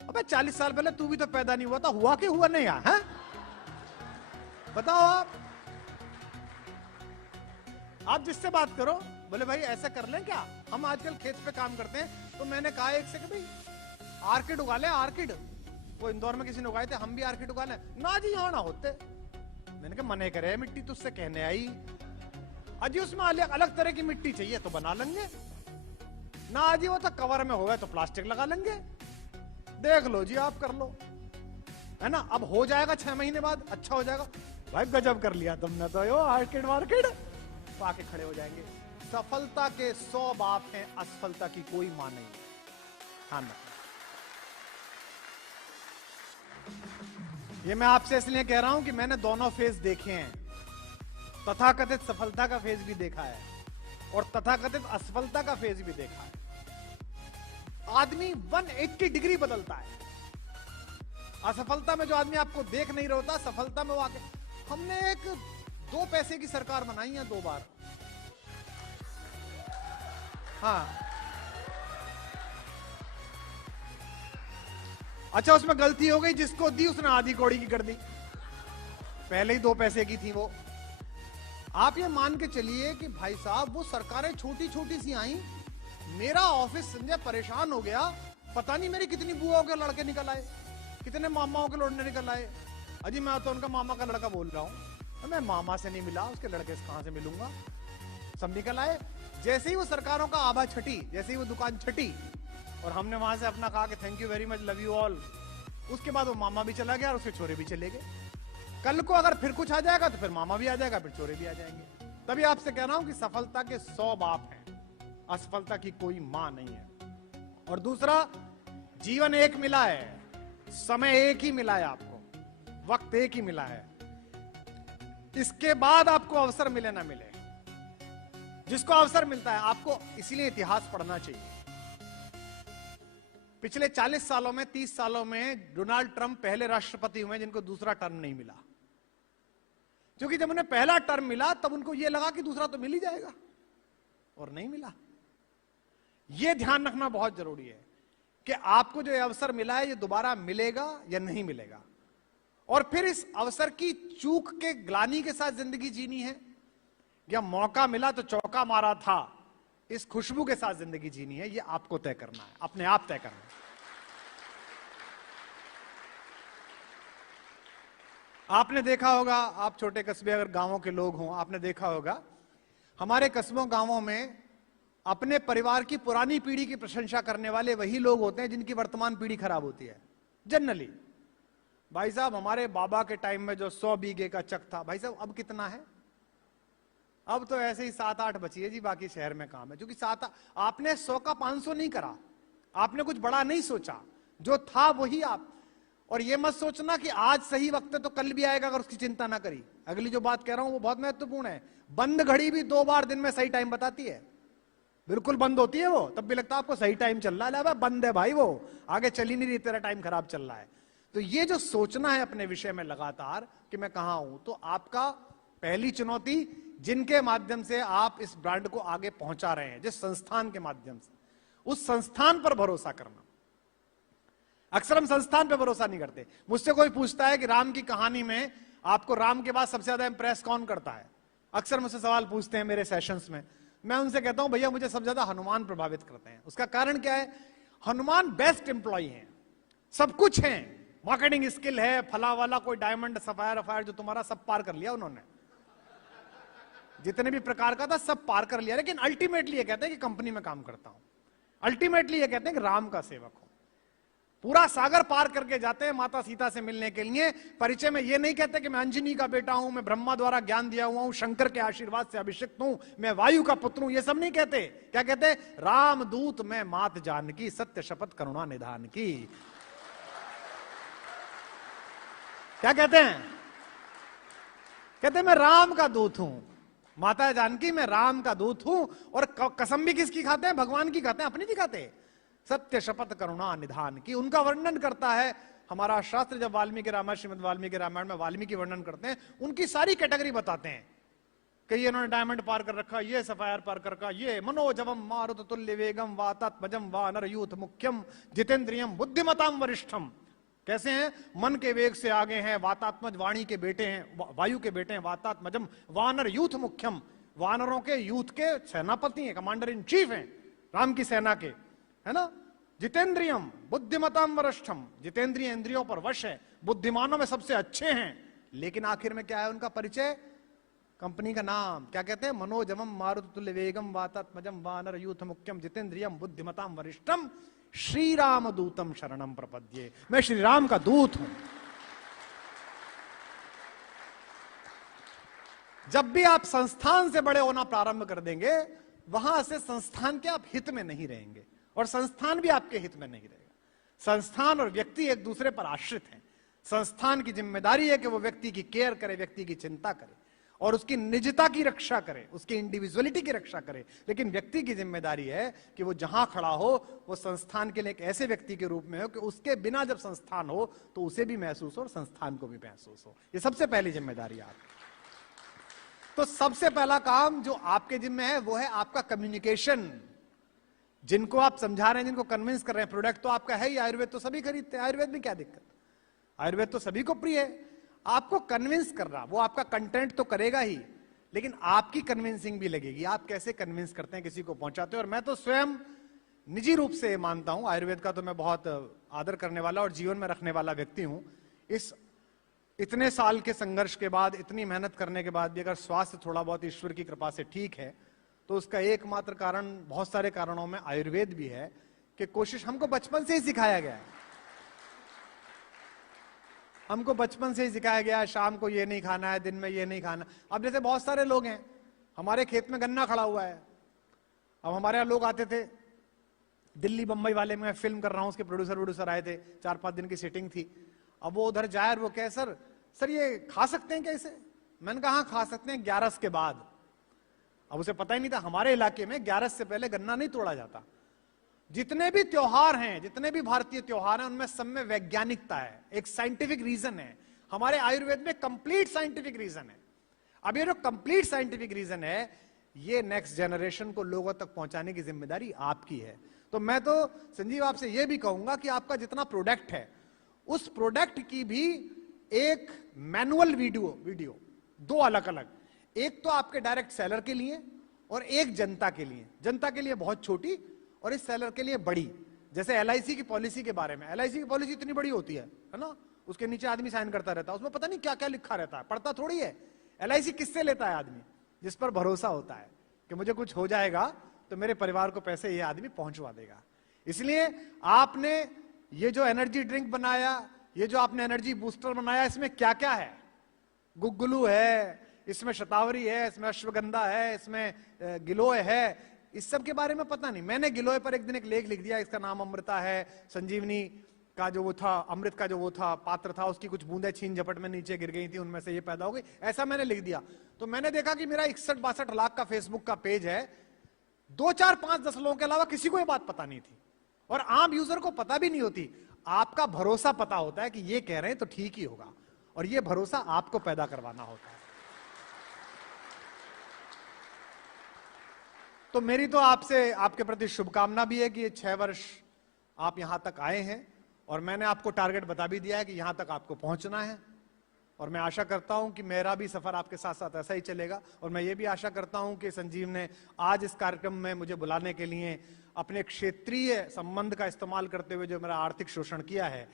अबे 40 साल पहले तू भी तो पैदा नहीं हुआ था, हुआ कि हुआ नहीं यार? है बताओ आप जिससे बात करो बोले भाई ऐसा कर लें क्या? हम आजकल खेत पे काम करते हैं तो मैंने कहा एक से कि भाई आर्किड उगा ले, आर्किड। वो इंदौर में किसी ने उगाए थे, हम भी आर्किड उगा लें। ना जी यहाँ ना होते। मैंने कहा मने करे मिट्टी तुझसे कहने आई, अजी उसमें अलग तरह की मिट्टी चाहिए तो बना लेंगे ना। जी वो तो कवर में हो गए तो प्लास्टिक लगा लेंगे, देख लो जी आप कर लो, है ना। अब हो जाएगा 6 महीने बाद, अच्छा हो जाएगा। भाई गजब कर लिया तुमने तो, यो आर्किड मार्केट आके खड़े हो जाएंगे। सफलता के 100 बाप हैं, असफलता की कोई मां नहीं। हाँ ना, ये मैं आपसे इसलिए कह रहा हूं कि मैंने दोनों फेज देखे हैं। तथाकथित सफलता का फेज भी देखा है और तथाकथित असफलता का फेज भी देखा है। आदमी 180 डिग्री बदलता है। असफलता में जो आदमी आपको देख नहीं रहा होता, सफलता में वो आके। हमने एक 2 पैसे की सरकार बनाई है 2 बार। हाँ अच्छा, उसमें गलती हो गई, जिसको दी उसने आधी कौड़ी की कर दी। पहले ही 2 पैसे की थी वो। आप ये मान के चलिए कि भाई साहब वो सरकारें छोटी छोटी सी आई, मेरा ऑफिस संजय परेशान हो गया। पता नहीं मेरी कितनी बुआओं के लड़के निकल आए, कितने मामाओं के लड़के निकल आए। अजी मैं तो उनका मामा का लड़का बोल रहा हूं, मैं मामा से नहीं मिला, उसके लड़के से कहां से मिलूंगा। सब निकल आए। जैसे ही वो सरकारों का आभा छटी, जैसे ही वो दुकान छटी और हमने वहां से अपना कहा कि thank you very much, love you all, उसके बाद वो मामा भी चला गया और उसके छोरे भी चले गए। कल को अगर फिर कुछ आ जाएगा तो फिर मामा भी आ जाएगा, फिर छोरे भी आ जाएंगे। तभी आपसे कह रहा हूं कि सफलता के 100 बाप हैं, असफलता की कोई मां नहीं है। और दूसरा, जीवन एक मिला है, समय एक ही मिला है, आपको वक्त एक ही मिला है। इसके बाद आपको अवसर मिले ना मिले, जिसको अवसर मिलता है आपको, इसलिए इतिहास पढ़ना चाहिए। पिछले 40 सालों में, 30 सालों में डोनाल्ड ट्रंप पहले राष्ट्रपति हुए जिनको दूसरा टर्म नहीं मिला। क्योंकि जब उन्हें पहला टर्म मिला तब उनको यह लगा कि दूसरा तो मिल ही जाएगा, और नहीं मिला। यह ध्यान रखना बहुत जरूरी है कि आपको जो अवसर मिला है ये दोबारा मिलेगा या नहीं मिलेगा। और फिर इस अवसर की चूक के ग्लानि के साथ जिंदगी जीनी है, या मौका मिला तो चौका मारा था, इस खुशबू के साथ जिंदगी जीनी है, ये आपको तय करना है, अपने आप तय करना है। आपने देखा होगा, आप छोटे कस्बे अगर गांवों के लोग हों, आपने देखा होगा हमारे कस्बों गांवों में अपने परिवार की पुरानी पीढ़ी की प्रशंसा करने वाले वही लोग होते हैं जिनकी वर्तमान पीढ़ी खराब होती है जनरली। भाई साहब हमारे बाबा के टाइम में जो 100 बीघे का चक था, भाई साहब अब कितना है? अब तो ऐसे ही 7-8 बची है जी, बाकी शहर में काम है। क्योंकि आपने 100 का 500 नहीं करा, आपने कुछ बड़ा नहीं सोचा, जो था वही आप। और ये मत सोचना कि आज सही वक्त है तो कल भी आएगा, अगर उसकी चिंता ना करी। अगली जो बात कह रहा हूं वो बहुत महत्वपूर्ण है। बंद घड़ी भी 2 बार दिन में सही टाइम बताती है। बिल्कुल बंद होती है वो, तब भी लगता है आपको सही टाइम चल रहा है, बंद है भाई, वो आगे चल ही नहीं रही, तेरा टाइम खराब चल रहा है। तो ये जो सोचना है अपने विषय में लगातार कि मैं कहां हूं, तो आपका पहली चुनौती, जिनके माध्यम से आप इस ब्रांड को आगे पहुंचा रहे हैं, जिस संस्थान के माध्यम से, उस संस्थान पर भरोसा करना। अक्सर हम संस्थान पर भरोसा नहीं करते। मुझसे कोई पूछता है कि राम की कहानी में आपको राम के बाद सबसे ज्यादा इंप्रेस कौन करता है, अक्सर मुझसे सवाल पूछते हैं मेरे सेशंस में। मैं उनसे कहता हूं भैया मुझे सबसे ज्यादा हनुमान प्रभावित करते हैं। उसका कारण क्या है? हनुमान बेस्ट एम्प्लॉय हैं, सब कुछ है, मार्केटिंग स्किल है, फला वाला, कोई डायमंड सफायर जो तुम्हारा सब पार कर लिया उन्होंने, जितने भी प्रकार का था सब पार कर लिया। लेकिन अल्टीमेटली ये कहते हैं कि कंपनी में काम करता हूं, अल्टीमेटली ये कहते हैं कि राम का सेवक हूं। पूरा सागर पार करके जाते हैं माता सीता से मिलने के लिए। परिचय में ये नहीं कहते कि मैं अंजनी का बेटा हूं, मैं ब्रह्मा द्वारा ज्ञान दिया हुआ हूं, शंकर के आशीर्वाद से अभिषिक्त हूं, मैं वायु का पुत्र हूं, ये सब नहीं कहते। क्या कहते? राम दूत मैं मात जानकी, सत्य शपथ करुणा निधान की। क्या कहते हैं? कहते हैं मैं राम का दूत हूं। माता जानकी मैं राम का दूत हूं। और कसम भी किसकी खाते हैं? भगवान की खाते हैं, अपनी नहीं खाते। सत्य शपथ करुणा निधान की उनका वर्णन करता है हमारा शास्त्र। जब वाल्मीकि रामायण, श्रीमद् वाल्मीकि रामायण में वाल्मीकि वर्णन करते हैं, उनकी सारी कैटेगरी बताते हैं कि ये इन्होंने डायमंड पार कर रखा, ये सफायर पार कर रखा, ये मनोजवम मारुत तुल्य वेगम वातात्मजम वानर यूथ मुख्यम जितेंद्रियम बुद्धिमताम वरिष्ठम। कैसे हैं? मन के वेग से आगे हैं, वातात्मज वाणी के बेटे हैं, वायु के बेटे हैं, वातात्मजम वानर यूथ मुख्यम, वानरों के यूथ के सेनापति हैं, कमांडर इन चीफ हैं राम की सेना के, है ना। जितेंद्रियम बुद्धिमताम वरिष्ठम, जितेंद्रिय इंद्रियों पर वश है, बुद्धिमानों में सबसे अच्छे हैं। लेकिन आखिर में क्या है उनका परिचय? कंपनी का नाम क्या कहते हैं? मनोजवम मारुत तुल्य वेगम वातात्मजम वानर यूथ मुख्यम जितेंद्रियम बुद्धिमताम वरिष्ठम श्री राम दूतम शरणम प्रपद्ये। मैं श्री राम का दूत हूं। जब भी आप संस्थान से बड़े होना प्रारंभ कर देंगे, वहां से संस्थान के आप हित में नहीं रहेंगे और संस्थान भी आपके हित में नहीं रहेगा। संस्थान और व्यक्ति एक दूसरे पर आश्रित हैं। संस्थान की जिम्मेदारी है कि वो व्यक्ति की केयर करे, व्यक्ति की चिंता करे और उसकी निजता की रक्षा करे, उसकी इंडिविजुअलिटी की रक्षा करे। लेकिन व्यक्ति की जिम्मेदारी है कि वो जहां खड़ा हो वो संस्थान के लिए एक ऐसे व्यक्ति के रूप में हो कि उसके बिना जब संस्थान हो तो उसे भी महसूस हो और संस्थान को भी महसूस हो। ये सबसे पहली जिम्मेदारी है आपकी। तो सबसे पहला काम जो आपके जिम्मे है वो है आपका कम्युनिकेशन। जिनको आप समझा रहे हैं, जिनको कन्विंस कर रहे हैं, प्रोडक्ट तो आपका है ही, आयुर्वेद तो सभी खरीदते हैं, आयुर्वेद में क्या दिक्कत? आयुर्वेद तो सभी को प्रिय है। आपको कन्विंस करना, वो आपका कंटेंट तो करेगा ही, लेकिन आपकी कन्विंसिंग भी लगेगी। आप कैसे कन्विंस करते हैं, किसी को पहुंचाते हैं। और मैं तो स्वयं निजी रूप से मानता हूं, आयुर्वेद का तो मैं बहुत आदर करने वाला और जीवन में रखने वाला व्यक्ति हूं। इस इतने साल के संघर्ष के बाद, इतनी मेहनत करने के बाद भी अगर स्वास्थ्य थोड़ा बहुत ईश्वर की कृपा से ठीक है, तो उसका एकमात्र कारण, बहुत सारे कारणों में आयुर्वेद भी है कि कोशिश हमको बचपन से ही सिखाया गया है। हमको बचपन से ही सिखाया गया है शाम को ये नहीं खाना है, दिन में ये नहीं खाना। अब जैसे बहुत सारे लोग हैं, हमारे खेत में गन्ना खड़ा हुआ है। अब हमारे यहाँ लोग आते थे, दिल्ली बंबई वाले में फिल्म कर रहा हूं, उसके प्रोड्यूसर आए थे, 4-5 दिन की सीटिंग थी। अब वो उधर जाए और वो कहे सर ये खा सकते हैं क्या इसे? मैंने कहा हाँ खा सकते हैं, 11 के बाद। अब उसे पता ही नहीं था हमारे इलाके में 11 से पहले गन्ना नहीं तोड़ा जाता। जितने भी त्योहार हैं, जितने भी भारतीय त्योहार हैं, उनमें सब में वैज्ञानिकता है, एक साइंटिफिक रीजन है। हमारे आयुर्वेद में कंप्लीट साइंटिफिक रीजन है। अब ये जो कंप्लीट साइंटिफिक रीजन है, ये नेक्स्ट जनरेशन को लोगों तक पहुंचाने की जिम्मेदारी आपकी है। तो मैं तो संजीव आपसे ये भी कहूंगा कि आपका जितना प्रोडक्ट है, उस प्रोडक्ट की भी एक मैनुअल वीडियो 2 अलग अलग, एक तो आपके डायरेक्ट सेलर के लिए और एक जनता के लिए। जनता के लिए बहुत छोटी और इस सेलर के लिए बड़ी। जैसे एलआईसी की पॉलिसी के बारे में, एलआईसी की पॉलिसी इतनी बड़ी होती है ना, उसके नीचे आदमी साइन करता रहता है, उसमें पता नहीं क्या क्या लिखा रहता है, पढ़ता थोड़ी है। एलआईसी किससे लेता है? आदमी जिस पर भरोसा होता है कि मुझे कुछ हो जाएगा तो मेरे परिवार को पैसे ये आदमी पहुंचवा देगा। इसलिए आपने ये जो एनर्जी ड्रिंक बनाया, ये जो आपने एनर्जी बूस्टर बनाया, इसमें क्या क्या है? गुग्गुलू है, इसमें शतावरी है, इसमें अश्वगंधा है, इसमें गिलोय है। इस सब के बारे में पता नहीं। मैंने गिलोय पर एक दिन एक लेख लिख दिया, इसका नाम अमृता है। संजीवनी का जो वो था, अमृत का जो वो था पात्र था, उसकी कुछ बूंदें छीन झपट में नीचे गिर गई थी, उनमें से ये पैदा हो गई, ऐसा मैंने लिख दिया। तो मैंने देखा कि मेरा 61-62 लाख का फेसबुक का पेज है, 2, 4, 5, 10 लोगों के अलावा किसी को ये बात पता नहीं थी और आम यूजर को पता भी नहीं होती। आपका भरोसा पता होता है कि ये कह रहे हैं तो ठीक ही होगा, और ये भरोसा आपको पैदा करवाना होता है। तो मेरी तो आपसे, आपके प्रति शुभकामना भी है कि ये 6 वर्ष आप यहां तक आए हैं और मैंने आपको टारगेट बता भी दिया है कि यहां तक आपको पहुंचना है। और मैं आशा करता हूं कि मेरा भी सफर आपके साथ साथ ऐसा ही चलेगा। और मैं ये भी आशा करता हूं कि संजीव ने आज इस कार्यक्रम में मुझे बुलाने के लिए अपने क्षेत्रीय संबंध का इस्तेमाल करते हुए जो मेरा आर्थिक शोषण किया है,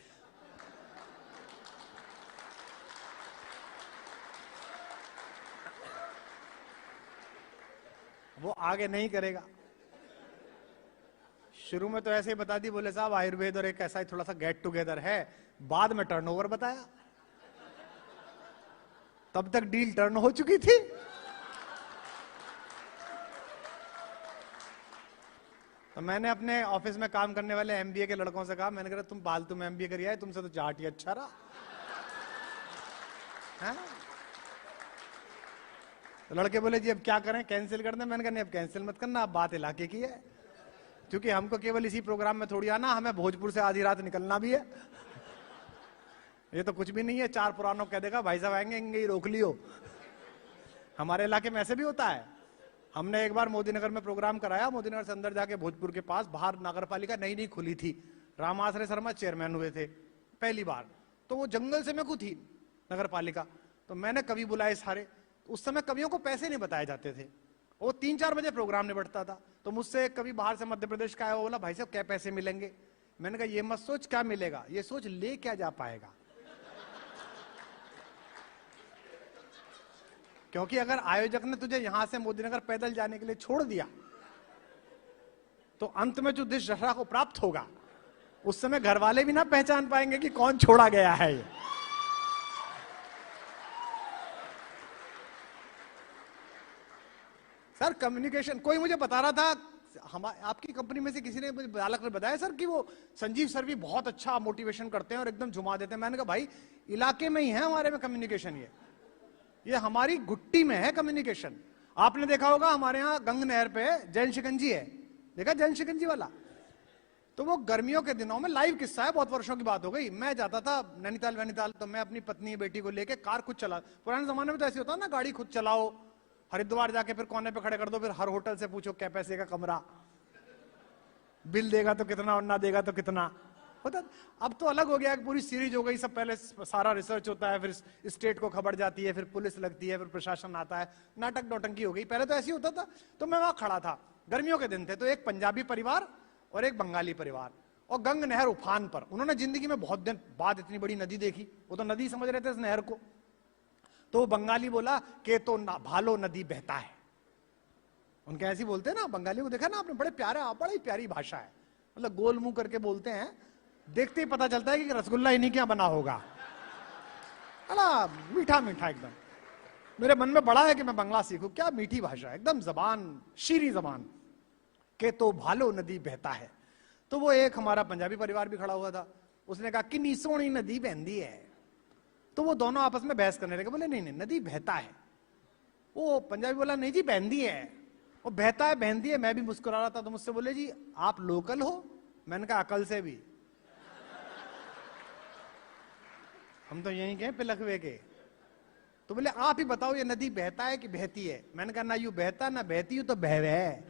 वो आगे नहीं करेगा। शुरू में तो ऐसे ही बता दी, बोले साहब आयुर्वेद और एक ऐसा ही थोड़ा सा गेट टुगेदर है, बाद में टर्नओवर बताया। तब तक डील टर्न हो चुकी थी। तो मैंने अपने ऑफिस में काम करने वाले एमबीए के लड़कों से कहा, मैंने कहा तुम फालतू में एमबीए करिए, तुमसे तो चार्ट ही अच्छा रहा। हाँ? तो लड़के बोले जी अब क्या करें, कैंसिल कर दें? मैंने कहा नहीं अब कैंसिल मत करना, अब बात इलाके की है, क्योंकि हमको केवल इसी प्रोग्राम में थोड़ी आना, हमें भोजपुर से आधी रात निकलना भी है। ये तो कुछ भी नहीं है, 4 पुरानों कह देगा भाई साहब आएंगे ही रोक लियो। हमारे इलाके में ऐसे भी होता है। हमने एक बार मोदी नगर में प्रोग्राम कराया, मोदी नगर से अंदर जाके भोजपुर के पास बाहर नगर पालिका नई नई खुली थी, रामाश्रय शर्मा चेयरमैन हुए थे पहली बार, तो वो जंगल से में थी नगर पालिका, तो मैंने कवि बुलाए सारे। उस समय कवियों को पैसे नहीं बताए जाते थे, वो 3-4 बजे प्रोग्राम निपटता था। तो मुझसे कभी बाहर से मध्य प्रदेश का आया, वो बोला भाई साहब क्या पैसे मिलेंगे? मैंने कहा ये मत सोच क्या मिलेगा, ये सोच ले क्या जा पाएगा। क्योंकि अगर आयोजक ने तुझे यहां से मोदीनगर पैदल जाने के लिए छोड़ दिया, तो अंत में जो जिस दशा को प्राप्त होगा, उस समय घर वाले भी ना पहचान पाएंगे कि कौन छोड़ा गया है ये। सर कम्युनिकेशन, कोई मुझे बता रहा था, हम आपकी कंपनी में से किसी ने मुझे बालक ने बताया सर कि वो संजीव सर भी बहुत अच्छा मोटिवेशन करते हैं और एकदम झुमा देते हैं। मैंने कहा भाई इलाके में ही है हमारे में कम्युनिकेशन, ये हमारी गुट्टी में है कम्युनिकेशन। आपने देखा होगा हमारे यहाँ गंग नहर पे जैन शिकंजी है, देखा जैन शिकंजी वाला? तो वो गर्मियों के दिनों में लाइव किस्सा है, बहुत वर्षों की बात हो गई। मैं जाता था नैनीताल वैनीताल, तो मैं अपनी पत्नी बेटी को लेके कार खुद चला, पुराने जमाने में तो ऐसे होता ना, गाड़ी खुद चलाओ, हरिद्वार जाके फिर कोने पे खड़े कर दो, फिर हर होटल से पूछो क्या पैसे का कमरा, बिल देगा तो कितना और ना देगा तो कितना होता। अब तो अलग हो गया, पूरी सीरीज हो गई, सब पहले सारा रिसर्च होता है, फिर स्टेट को खबर जाती है, फिर पुलिस लगती है, फिर प्रशासन आता है, नाटक नौटंकी हो गई। पहले तो ऐसे ही होता था। तो मैं वहां खड़ा था, गर्मियों के दिन थे, तो एक पंजाबी परिवार और एक बंगाली परिवार, और गंग नहर उफान पर। उन्होंने जिंदगी में बहुत दिन बाद इतनी बड़ी नदी देखी, वो तो नदी समझ रहे थे इस नहर को। तो वो बंगाली बोला कि तो भालो नदी बहता है, उनके ऐसे बोलते हैं ना, बंगाली को देखा ना आपने, बड़े प्यारा, बड़ी प्यारी भाषा है, मतलब गोल मुंह करके बोलते हैं, देखते ही पता चलता है कि रसगुल्ला इन्हीं क्या बना होगा, बड़ा मीठा मीठा एकदम। मेरे मन में बड़ा है कि मैं बंगला सीखूं, क्या मीठी भाषा है एकदम, जबान शीरी जबान के तो भालो नदी बहता है। तो वो एक हमारा पंजाबी परिवार भी खड़ा हुआ था, उसने कहा कि नी सोनी नदी बहती है। तो वो दोनों आपस में बहस करने लगे, बोले नहीं नहीं नदी बहता है। वो पंजाबी बोला नहीं जी बहती है, वो बहता है बहती है। मैं भी मुस्कुरा रहा था, तो मुझसे बोले जी आप लोकल हो? मैंने कहा अकल से भी, हम तो यहीं के पिलखवे के। तो बोले आप ही बताओ ये नदी बहता है कि बहती है? मैंने कहा ना यू बहता ना बहती, तो बहवे है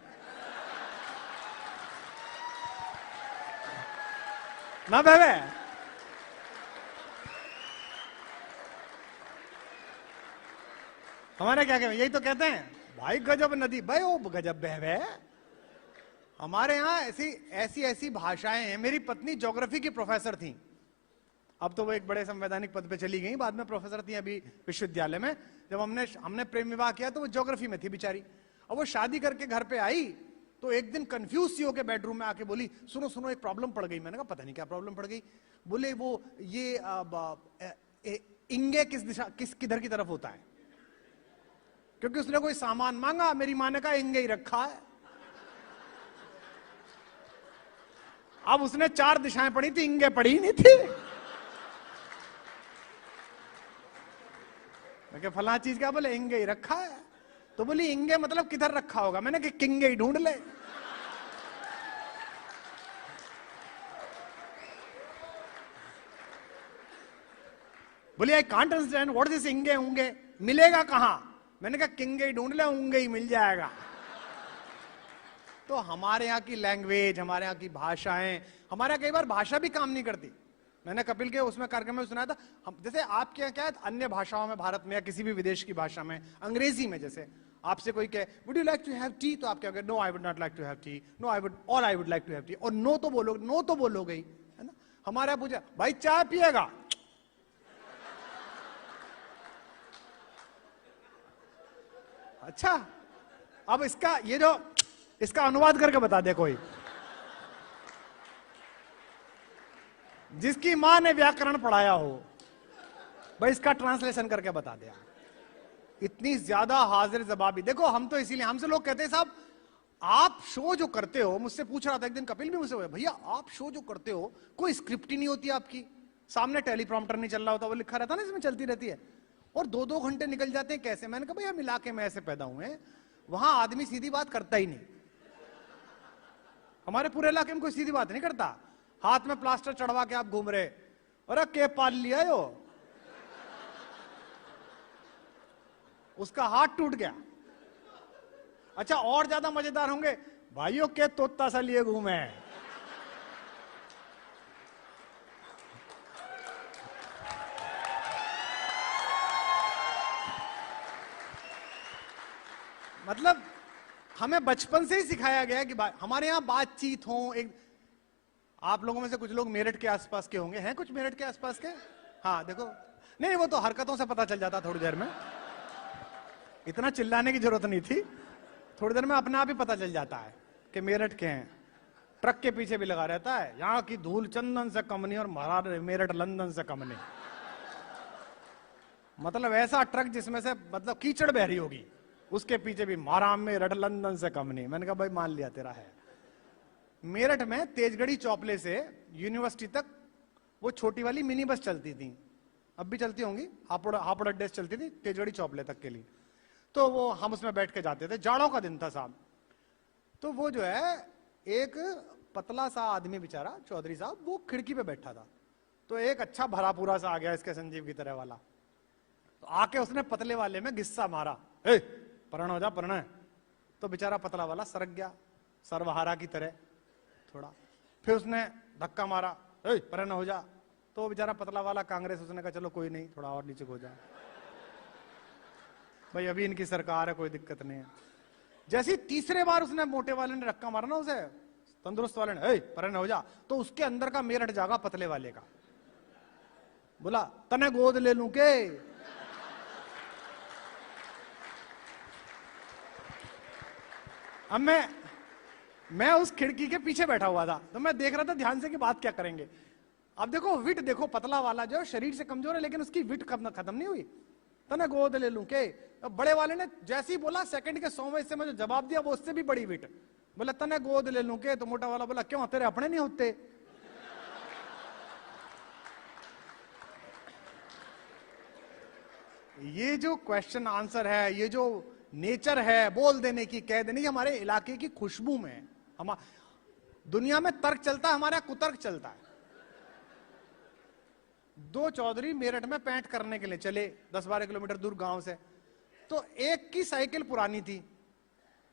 ना बहवे। हमारे क्या कहते, यही तो कहते हैं भाई गजब नदी, भाई वो गजब बहवे। हमारे यहाँ ऐसी ऐसी ऐसी भाषाएं हैं। मेरी पत्नी ज्योग्राफी की प्रोफेसर थी, अब तो वो एक बड़े संवैधानिक पद पे चली गई, बाद में प्रोफेसर थी अभी विश्वविद्यालय में। जब हमने प्रेम विवाह किया तो वो ज्योग्राफी में थी बेचारी। अब वो शादी करके घर पे आई, तो एक दिन कंफ्यूज सी होके बेडरूम में आके बोली सुनो सुनो एक प्रॉब्लम पड़ गई। मैंने कहा पता नहीं क्या प्रॉब्लम पड़ गई। बोले वो ये इंगे किस दिशा किधर की तरफ होता है, क्योंकि उसने कोई सामान मांगा, मेरी मां ने कहा इंगे ही रखा है। अब उसने 4 दिशाएं पढ़ी थी, इंगे पढ़ी नहीं थी। फला चीज क्या? बोले इंगे ही रखा है। तो बोली इंगे मतलब किधर रखा होगा? मैंने कहा किंगे ही ढूंढ ले। बोली I can't understand what is इंगे उंगे, मिलेगा कहां? मैंने कहा किंगे ही ढूंढ ले, उंगे ही मिल जाएगा। तो हमारे यहाँ की लैंग्वेज, हमारे यहाँ की भाषाएं, हमारे यहाँ कई बार भाषा भी काम नहीं करती। मैंने कपिल के उसमें कार्यक्रम में सुनाया था, हम जैसे आपके यहाँ क्या है, अन्य भाषाओं में, भारत में या किसी भी विदेश की भाषा में, अंग्रेजी में जैसे आपसे कोई कहे would you like to have tea, तो आप क्या कहोगे? No I would not like to have tea, no I would, और I would like to have tea, और नो तो बोलोगे, नो तो बोलोगे ही, है ना। हमारे यहाँ पूछा भाई चाय पिएगा? अच्छा, अब इसका ये जो इसका अनुवाद करके बता दे कोई, जिसकी मां ने व्याकरण पढ़ाया हो, भाई इसका ट्रांसलेशन करके बता दे। इतनी ज्यादा हाजिर जवाबी। देखो हम तो इसीलिए, हमसे लोग कहते हैं साहब आप शो जो करते हो, मुझसे पूछ रहा था एक दिन कपिल भी मुझसे, भैया आप शो जो करते हो कोई स्क्रिप्ट ही नहीं होती आपकी, सामने टेलीप्रॉम्प्टर नहीं चल रहा होता, वो लिखा रहता ना इसमें चलती रहती है, और 2-2 घंटे निकल जाते हैं कैसे? मैंने कहा भाई हम इलाके में ऐसे पैदा हुए हैं, वहां आदमी सीधी बात करता ही नहीं। हमारे पूरे इलाके में कोई सीधी बात नहीं करता। हाथ में प्लास्टर चढ़वा के आप घूम रहे, अरे के पाल लिया यो, उसका हाथ टूट गया। अच्छा और ज्यादा मजेदार होंगे, भाइयों के तोता सा लिए घूमे। मतलब हमें बचपन से ही सिखाया गया है कि हमारे यहां बातचीत हो। एक आप लोगों में से कुछ लोग मेरठ के आसपास के होंगे, हैं कुछ मेरठ के आसपास के? हाँ देखो, नहीं वो तो हरकतों से पता चल जाता थोड़ी देर में, इतना चिल्लाने की जरूरत नहीं थी, थोड़ी देर में अपने आप ही पता चल जाता है कि मेरठ के हैं। ट्रक के पीछे भी लगा रहता है, यहाँ की धूल चंदन से कम नहीं और महाराज मेरठ लंदन से कम नहीं। मतलब ऐसा ट्रक जिसमें से मतलब कीचड़ बह रही होगी, उसके पीछे भी महाराज मेरठ लंदन से कम नहीं। मैंने कहा भाई मान लिया तेरा है। मेरठ में तेजगढ़ी चौपले से यूनिवर्सिटी तक वो छोटी वाली मिनी बस चलती थी, अब भी चलती होंगी, हापुड़ अड्डे से चलती थी तेजगढ़ी चौपले तक के लिए। तो वो हम उसमें बैठ के जाते थे, जाड़ों का दिन था साहब। तो वो जो है एक पतला सा आदमी बेचारा चौधरी साहब, वो खिड़की पे बैठा था। तो एक अच्छा भरा पूरा सा आ गया इसके संजीव की तरह वाला, तो आके उसने पतले वाले में गुस्सा मारा, ए परण हो जा परण। तो बेचारा पतला वाला सरक गया सर्वहारा की तरह थोड़ा, फिर उसने धक्का मारा, ए परण हो जा। तो बेचारा पतला वाला कांग्रेस, उसने कहा चलो कोई नहीं थोड़ा और नीचे हो जाए, भाई अभी इनकी सरकार है कोई दिक्कत नहीं है। जैसे तीसरे बार उसने मोटे वाले ने धक्का मारा ना उसे, तंदुरुस्त वाले ने, ए परण हो जा, तो उसके अंदर का मेरठ जागा पतले वाले का, बोला तने गोद ले लूं के? अब मैं उस खिड़की के पीछे बैठा हुआ था, तो मैं देख रहा था ध्यान से कि बात क्या करेंगे। अब देखो विट देखो, पतला वाला जो शरीर से कमजोर है लेकिन उसकी विट खत्म नहीं हुई। तने गोद ले लूं के? अब बड़े वाले ने जैसे ही बोला सेकंड के 100वें हिस्से में जो जवाब दिया वो उससे भी बड़ी विट, बोला तने गोद ले लूं के? तो मोटा वाला बोला क्यों तेरे अपने नहीं होते? ये जो क्वेश्चन आंसर है, ये जो नेचर है बोल देने की, कह देने की, हमारे इलाके की खुशबू में। हम दुनिया में तर्क चलता है, हमारे यहां कुतर्क चलता है। दो चौधरी मेरठ में पेंट करने के लिए चले 10-12 किलोमीटर दूर गांव से, तो एक की साइकिल पुरानी थी,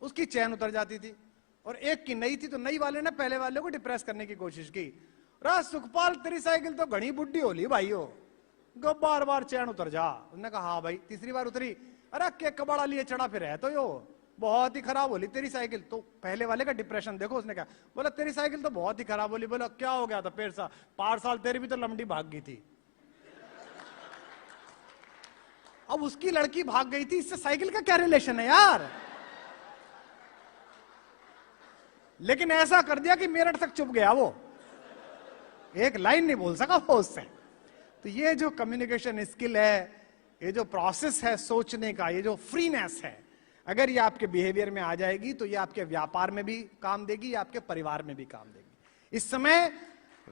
उसकी चैन उतर जाती थी, और एक की नई थी। तो नई वाले ने पहले वाले को डिप्रेस करने की कोशिश की, रा सुखपाल तेरी साइकिल तो घनी बुढ़ी होली भाईयो, बार बार चैन उतर जा। उसने कहा हाँ भाई। तीसरी बार उतरी, अरे के कबाड़ा लिए चढ़ा फिर है तो यो बहुत ही खराब होली तेरी साइकिल। तो पहले वाले का डिप्रेशन देखो, उसने कहा, बोला तेरी साइकिल तो बहुत ही खराब होली। बोला क्या हो गया था? पेड़ पार साल तेरी भी तो लंबी भाग गई थी। अब उसकी लड़की भाग गई थी, इससे साइकिल का क्या रिलेशन है यार? लेकिन ऐसा कर दिया कि मेरठ तक चुप गया वो, एक लाइन नहीं बोल सका वो उससे। तो ये जो कम्युनिकेशन स्किल है, ये जो प्रोसेस है सोचने का, ये जो फ्रीनेस है, अगर ये आपके बिहेवियर में आ जाएगी तो ये आपके व्यापार में भी काम देगी, आपके परिवार में भी काम देगी। इस समय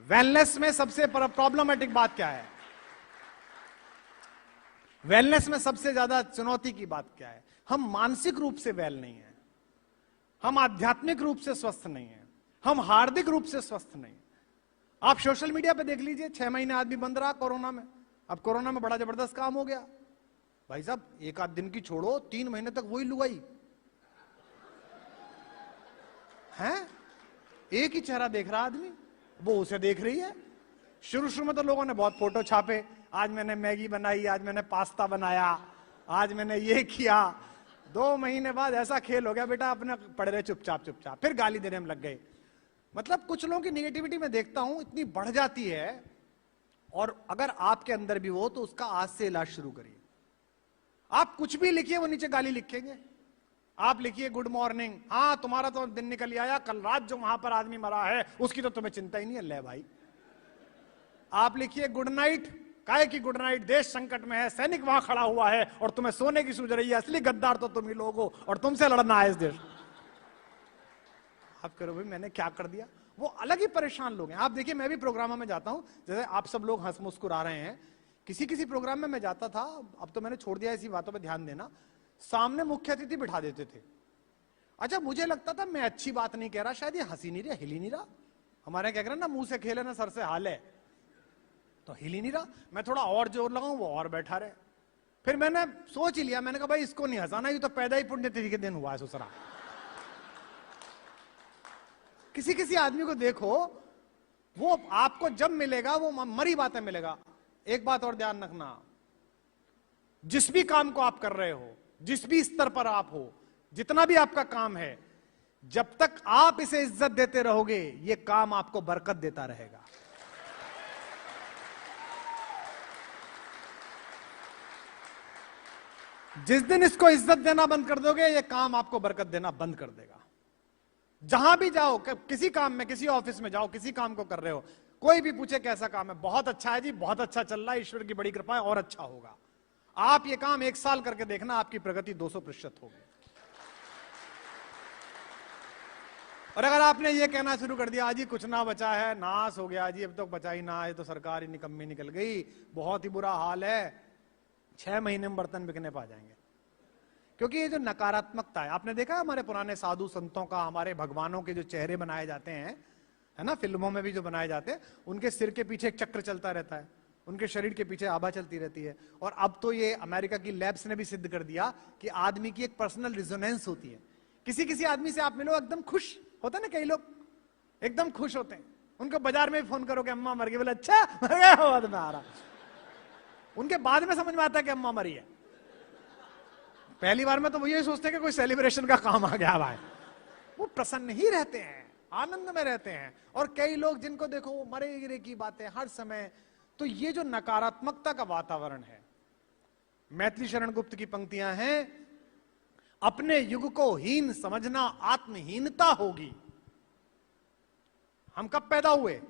वेलनेस में सबसे प्रॉब्लमेटिक बात क्या है? वेलनेस में सबसे ज्यादा चुनौती की बात क्या है? हम मानसिक रूप से वेल नहीं है, हम आध्यात्मिक रूप से स्वस्थ नहीं है, हम हार्दिक रूप से स्वस्थ नहीं। आप सोशल मीडिया पे देख लीजिए, 6 महीने आदमी बंद रहा कोरोना में। अब कोरोना में बड़ा जबरदस्त काम हो गया भाई साहब, एक आध दिन की छोड़ो, 3 महीने तक वही लुगाई है, एक ही चेहरा देख रहा आदमी, वो उसे देख रही है। शुरू में तो लोगों ने बहुत फोटो छापे, आज मैंने मैगी बनाई, आज मैंने पास्ता बनाया, आज मैंने ये किया। 2 महीने बाद ऐसा खेल हो गया, बेटा अपने पड़े रहे चुपचाप चुपचाप, फिर गाली देने में लग गए। मतलब कुछ लोगों की निगेटिविटी में देखता हूं इतनी बढ़ जाती है, और अगर आपके अंदर भी हो तो उसका आज से इलाज शुरू करिए। आप कुछ भी लिखिए, वो नीचे गाली लिखेंगे। आप लिखिए गुड मॉर्निंग, हाँ तुम्हारा तो दिन निकल आया, कल रात जो वहां पर आदमी मरा है उसकी तो तुम्हें चिंता ही नहीं है, ले भाई। आप लिखिए गुड नाइट, काहे की गुड नाइट, देश संकट में है, सैनिक वहां खड़ा हुआ है और तुम्हें सोने की सूझ रही है, असली गद्दार तो तुम ही लोग हो और तुमसे लड़ना है इस देश। आप करो भाई मैंने क्या कर दिया, वो अलग ही परेशान लोग हैं। आप देखिए मैं भी प्रोग्रामों में जाता हूं, जैसे आप सब लोग हंस मुस्कुरा रहे हैं, किसी किसी प्रोग्राम में मैं जाता था, अब तो मैंने छोड़ दिया ऐसी बातों पे ध्यान देना, सामने मुख्य अतिथि बिठा देते थे। अच्छा, मुझे लगता था मैं अच्छी बात नहीं कह रहा, शायद ये हंसी नहीं रहा, हिल ही नहीं रहा। हमारे क्या कह रहे हैं ना, मुंह से खेले ना सर से हाल है, तो हिल ही नहीं रहा। मैं थोड़ा और जोर लगाऊं, वो और बैठा रहे। फिर मैंने सोच ही लिया, मैंने कहा भाई इसको नहीं हंसाना, ये तो पैदा ही पुण्यतिथि के दिन हुआ है ससुरा। किसी किसी आदमी को देखो, वो आपको जब मिलेगा वो मरी बातें मिलेगा। एक बात और ध्यान रखना, जिस भी काम को आप कर रहे हो, जिस भी स्तर पर आप हो, जितना भी आपका काम है, जब तक आप इसे इज्जत देते रहोगे, ये काम आपको बरकत देता रहेगा। जिस दिन इसको इज्जत देना बंद कर दोगे, ये काम आपको बरकत देना बंद कर देगा। जहां भी जाओ, किसी काम में, किसी ऑफिस में जाओ, किसी काम को कर रहे हो, कोई भी पूछे कैसा काम है, बहुत अच्छा है जी, बहुत अच्छा चल रहा है, ईश्वर की बड़ी कृपा है, और अच्छा होगा। आप ये काम 1 साल करके देखना, आपकी प्रगति 200% होगी। और अगर आपने ये कहना शुरू कर दिया, जी कुछ ना बचा है, नाश हो गया जी, अब तो बचा ही ना, ये तो सरकार ही निकम्मी निकल गई, बहुत ही बुरा हाल है, 6 महीने में बर्तन बिकने पा जाएंगे। क्योंकि ये जो नकारात्मकता है, आपने देखा हमारे पुराने साधु संतों का, हमारे भगवानों के जो चेहरे बनाए जाते हैं, है ना, फिल्मों में भी जो बनाए जाते हैं, उनके सिर के पीछे एक चक्र चलता रहता है, उनके शरीर के पीछे आभा चलती रहती है। और अब तो ये अमेरिका की लैब्स ने भी सिद्ध कर दिया कि आदमी की एक पर्सनल रिजोनेंस होती है। किसी किसी आदमी से आप मिलो, एकदम खुश होता है ना, कई लोग एकदम खुश होते हैं, उनको बाजार में भी फोन करो कि अम्मा मर गई, बोले अच्छा मर गया, बाद में आ रहा, उनके बाद में समझ में आता है कि अम्मा मरी है। पहली बार में तो वो ये सोचते हैं कि कोई सेलिब्रेशन का काम आ गया भाई। वो प्रसन्न ही रहते हैं, आनंद में रहते हैं। और कई लोग जिनको देखो वो मरे गिरे की बातें हर समय। तो ये जो नकारात्मकता का वातावरण है, मैथिली शरण गुप्त की पंक्तियां हैं, अपने युग को हीन समझना आत्महीनता होगी। हम कब पैदा हुए?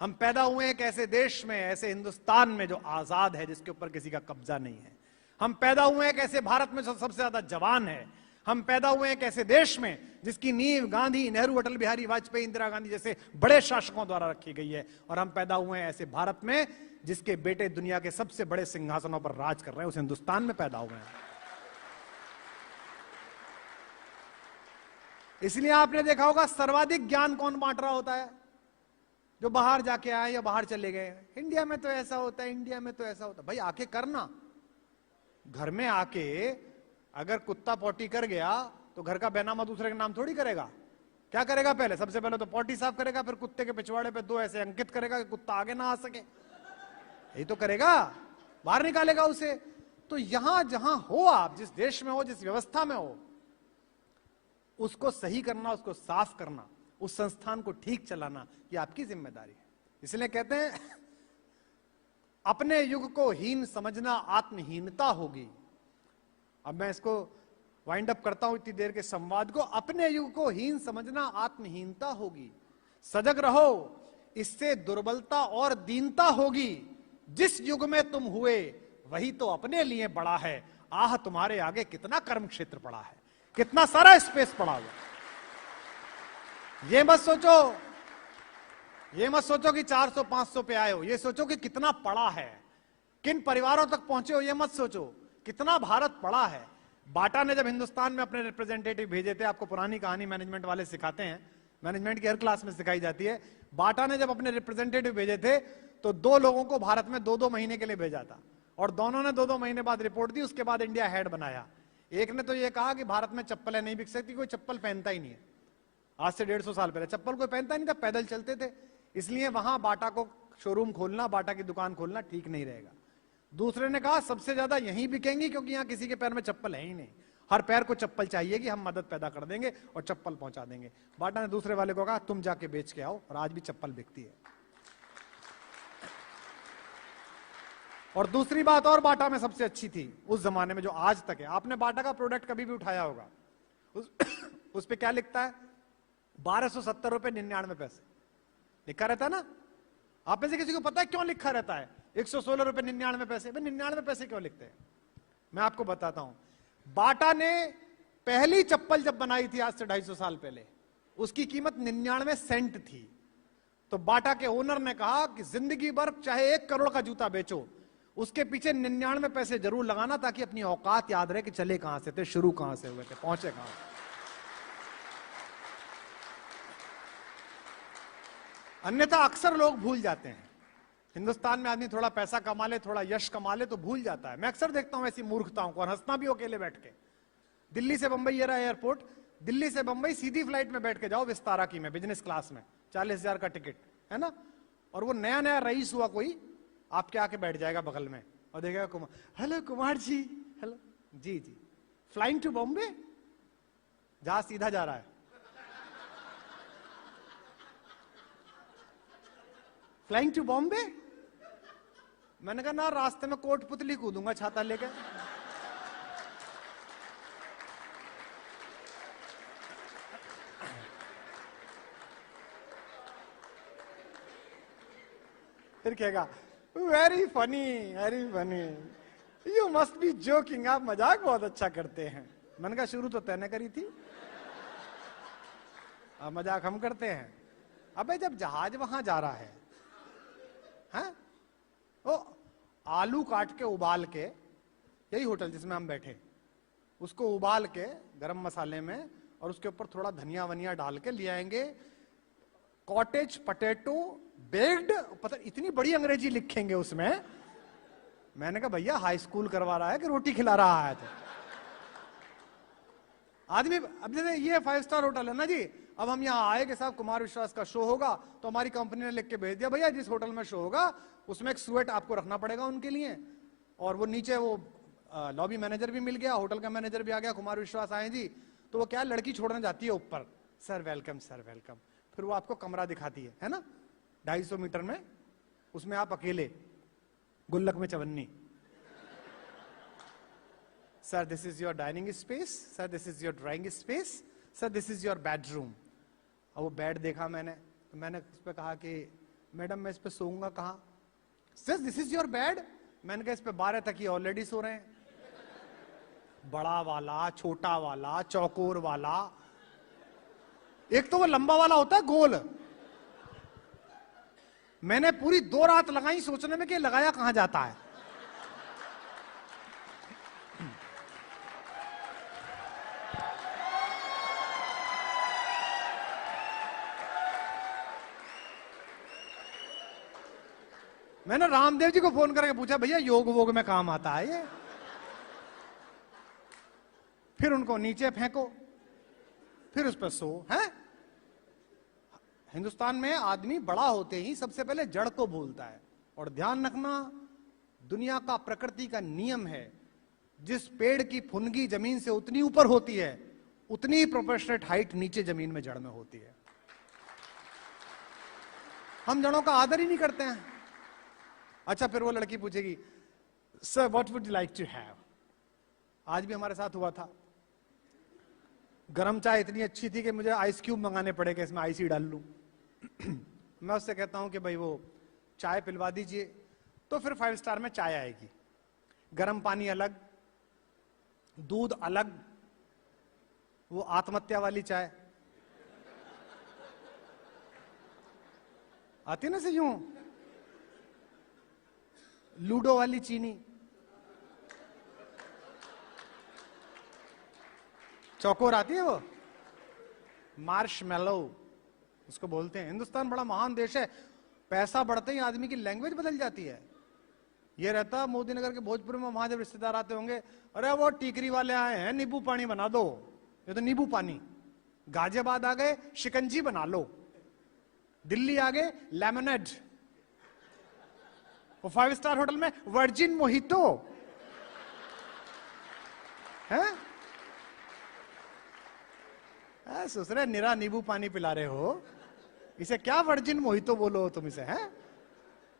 हम पैदा हुए एक ऐसे देश में, ऐसे हिंदुस्तान में जो आजाद है, जिसके ऊपर किसी का कब्जा नहीं है। हम पैदा हुए एक ऐसे भारत में जो सबसे ज्यादा जवान है। हम पैदा हुए एक ऐसे देश में जिसकी नींव गांधी, नेहरू, अटल बिहारी वाजपेयी, इंदिरा गांधी जैसे बड़े शासकों द्वारा रखी गई है। और हम पैदा हुए हैं ऐसे भारत में जिसके बेटे दुनिया के सबसे बड़े सिंहासनों पर राज कर रहे हैं, उस हिंदुस्तान में पैदा हुए हैं। इसलिए आपने देखा होगा सर्वाधिक ज्ञान कौन बांट रहा होता है? जो बाहर जाके आए या बाहर चले गए। इंडिया में तो ऐसा होता है, इंडिया में तो ऐसा होता है। भाई आके करना, घर में आके अगर कुत्ता पॉटी कर गया तो घर का बैनामा दूसरे के नाम थोड़ी करेगा। क्या करेगा? पहले सबसे पहले तो पॉटी साफ करेगा, फिर कुत्ते के पिछवाड़े पे 2 ऐसे अंकित करेगा कि कुत्ता आगे ना आ सके। यही तो करेगा, बाहर निकालेगा उसे। तो यहां जहां हो आप, जिस देश में हो, जिस व्यवस्था में हो, उसको सही करना, उसको साफ करना, उस संस्थान को ठीक चलाना, ये आपकी जिम्मेदारी है। इसलिए कहते हैं अपने युग को हीन समझना आत्महीनता होगी। अब मैं इसको वाइंड अप करता हूं इतनी देर के संवाद को। अपने युग को हीन समझना आत्महीनता होगी। सजग रहो, इससे दुर्बलता और दीनता होगी। जिस युग में तुम हुए वही तो अपने लिए बड़ा है। आह तुम्हारे आगे कितना कर्म क्षेत्र पड़ा है, कितना सारा स्पेस पड़ा हुआ। ये मत सोचो कि 400-500 पे आए हो, ये सोचो कि कितना पड़ा है, किन परिवारों तक पहुंचे हो। ये मत सोचो कितना भारत पड़ा है। बाटा ने जब हिंदुस्तान में अपने रिप्रेजेंटेटिव भेजे थे, आपको पुरानी कहानी मैनेजमेंट वाले सिखाते हैं, मैनेजमेंट की हर क्लास में सिखाई जाती है। बाटा ने जब अपने रिप्रेजेंटेटिव भेजे थे तो 2 लोगों को भारत में 2-2 महीने के लिए भेजा था, और दोनों ने 2-2 महीने बाद रिपोर्ट दी। उसके बाद इंडिया हेड बनाया। एक ने तो यह कहा कि भारत में चप्पलें नहीं बिक सकती, कोई चप्पल पहनता ही नहीं है। आज से 150 साल पहले चप्पल कोई पहनता नहीं था, पैदल चलते थे। इसलिए वहां बाटा को शोरूम खोलना, बाटा की दुकान खोलना ठीक नहीं रहेगा। दूसरे ने कहा सबसे ज्यादा यहीं बिकेंगी, क्योंकि यहां किसी के पैर में चप्पल है ही नहीं, हर पैर को चप्पल चाहिए कि हम मदद पैदा कर देंगे और चप्पल पहुंचा देंगे। बाटा ने दूसरे वाले को कहा तुम जाके बेच के आओ, और आज भी चप्पल बिकती है। और दूसरी बात और बाटा में सबसे अच्छी थी उस जमाने में, जो आज तक है। आपने बाटा का प्रोडक्ट कभी भी उठाया होगा, उस पे क्या लिखता है? 1270 रुपए 99 पैसे लिखा रहता है ना। आप में से किसी को पता है क्यों लिखा रहता है 116 रुपए 99 पैसे? 99 पैसे क्यों लिखते हैं? मैं आपको बताता हूं। बाटा ने पहली चप्पल जब बनाई थी आज से 250 साल पहले, उसकी कीमत 99 सेंट थी। तो बाटा के ओनर ने कहा कि जिंदगी भर चाहे 1 करोड़ का जूता बेचो, उसके पीछे 99 पैसे जरूर लगाना, ताकि अपनी औकात याद रहे कि चले कहां से थे, शुरू कहां से हुए थे, पहुंचे कहां। अन्यथा अक्सर लोग भूल जाते हैं। हिंदुस्तान में आदमी थोड़ा पैसा कमा ले, थोड़ा यश कमा ले तो भूल जाता है। मैं अक्सर देखता हूं ऐसी मूर्खताओं को, और हंसना भी अकेले बैठ के। दिल्ली से बंबई ये रहा एयरपोर्ट, दिल्ली से बंबई सीधी फ्लाइट में बैठ के जाओ विस्तारा की में, बिजनेस क्लास में, 40,000 का टिकट है ना, और वो नया नया रईस हुआ कोई आपके आके बैठ जाएगा बगल में और देखेगा Kumar, hello Kumar ji, hello ji ji, flying to Bombay, जहाज सीधा जा रहा है, फ्लाइंग टू बॉम्बे। मैंने कहा ना, रास्ते में कोट पुतली कूदूंगा छाता लेके। फिर कहेगा very funny, very funny, you must be joking, आप मजाक बहुत अच्छा करते हैं। मैंने कहा शुरू तो तैने करी थी, अब मजाक हम करते हैं। अबे जब जहाज वहां जा रहा है, हैं? वो आलू काट के उबाल के, यही होटल जिसमें हम बैठे, उसको उबाल के गरम मसाले में और उसके ऊपर थोड़ा धनिया वनिया डाल के ले आएंगे, कॉटेज पटेटो बेक्ड, पता इतनी बड़ी अंग्रेजी लिखेंगे उसमें। मैंने कहा भैया हाई स्कूल करवा रहा है कि रोटी खिला रहा है? तो आदमी, अब जैसे ये 5 स्टार होटल है ना जी, अब हम यहाँ आए कि साहब कुमार विश्वास का शो होगा, तो हमारी कंपनी ने लिख के भेज दिया भैया जिस होटल में शो होगा उसमें एक स्वेट आपको रखना पड़ेगा उनके लिए। और वो नीचे वो लॉबी मैनेजर भी मिल गया, होटल का मैनेजर भी आ गया, कुमार विश्वास आए जी, तो वो क्या लड़की छोड़ने जाती है ऊपर, सर वेलकम सर वेलकम, फिर वो आपको कमरा दिखाती है ना, 250 मीटर में, उसमें आप अकेले, गुल्लक में चवन्नी, sir this is your dining space, sir this is your drawing space, sir this is your bedroom. अब वो बेड देखा मैंने, तो मैंने उस पर कहा कि मैडम मैं इस पे सोऊंगा कहाँ? Sir this is your bed. मैंने कहा इस पे 12 तक ही ऑलरेडी सो रहे हैं, बड़ा वाला, छोटा वाला, चौकोर वाला, एक तो वो लंबा वाला होता है गोल। मैंने पूरी 2 रात लगाई सोचने में कि लगाया कहां जाता है। मैंने रामदेव जी को फोन करके पूछा भैया योग वोग में काम आता है ये? फिर उनको नीचे फेंको, फिर उस पर सो है। हिंदुस्तान में आदमी बड़ा होते ही सबसे पहले जड़ को भूलता है। और ध्यान रखना, दुनिया का प्रकृति का नियम है, जिस पेड़ की फुनगी जमीन से उतनी ऊपर होती है, उतनी ही प्रोपोर्शनेट हाइट नीचे जमीन में जड़ में होती है। हम जड़ों का आदर ही नहीं करते हैं। अच्छा, फिर वो लड़की पूछेगी sir what would you like to have. आज भी हमारे साथ हुआ था, गरम चाय इतनी अच्छी थी कि मुझे आइस क्यूब मंगाने पड़े कि इसमें आइस ही डाल लूं। मैं उससे कहता हूं कि भाई वो चाय पिलवा दीजिए, तो फिर 5 स्टार में चाय आएगी, गरम पानी अलग, दूध अलग, वो आत्महत्या वाली चाय आती ना से यूं, लूडो वाली चीनी, चौकोर आती है वो, मार्शमेलो उसको बोलते हैं। हिंदुस्तान बड़ा महान देश है, पैसा बढ़ते ही आदमी की लैंग्वेज बदल जाती है। ये रहता मोदी नगर के भोजपुर में, वहां जब रिश्तेदार आते होंगे, अरे वो टीकरी वाले आए हैं, नींबू पानी बना दो, ये तो नींबू पानी। गाजियाबाद आ गए, शिकंजी बना लो। दिल्ली आ गए, लेमनेड। वो 5 स्टार होटल में वर्जिन मोहितो है। ससुरे निरा नींबू पानी पिला रहे हो, इसे क्या वर्जिन मोहितो बोलो तुम इसे, हैं?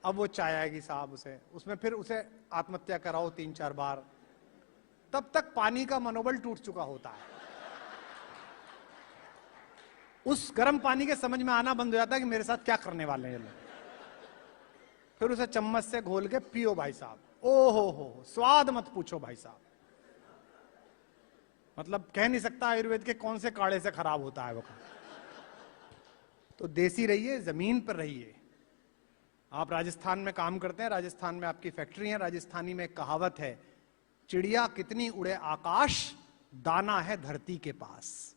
अब वो चाय आएगी साहब, उसमें फिर उसे आत्महत्या कराओ 3-4 बार, तब तक पानी का मनोबल टूट चुका होता है। उस गर्म पानी के समझ में आना बंद हो जाता है कि मेरे साथ क्या करने वाले हैं ये लोग। फिर उसे चम्मच से घोल के पियो भाई साहब, ओ हो स्वाद मत पूछो भाई साहब। मतलब कह नहीं सकता आयुर्वेद के कौन से काढ़े से खराब होता है वो। तो देसी रहिए, जमीन पर रहिए। आप राजस्थान में काम करते हैं, राजस्थान में आपकी फैक्ट्री है, राजस्थानी में एक कहावत है, चिड़िया कितनी उड़े आकाश, दाना है धरती के पास।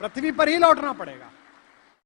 पृथ्वी पर ही लौटना पड़ेगा।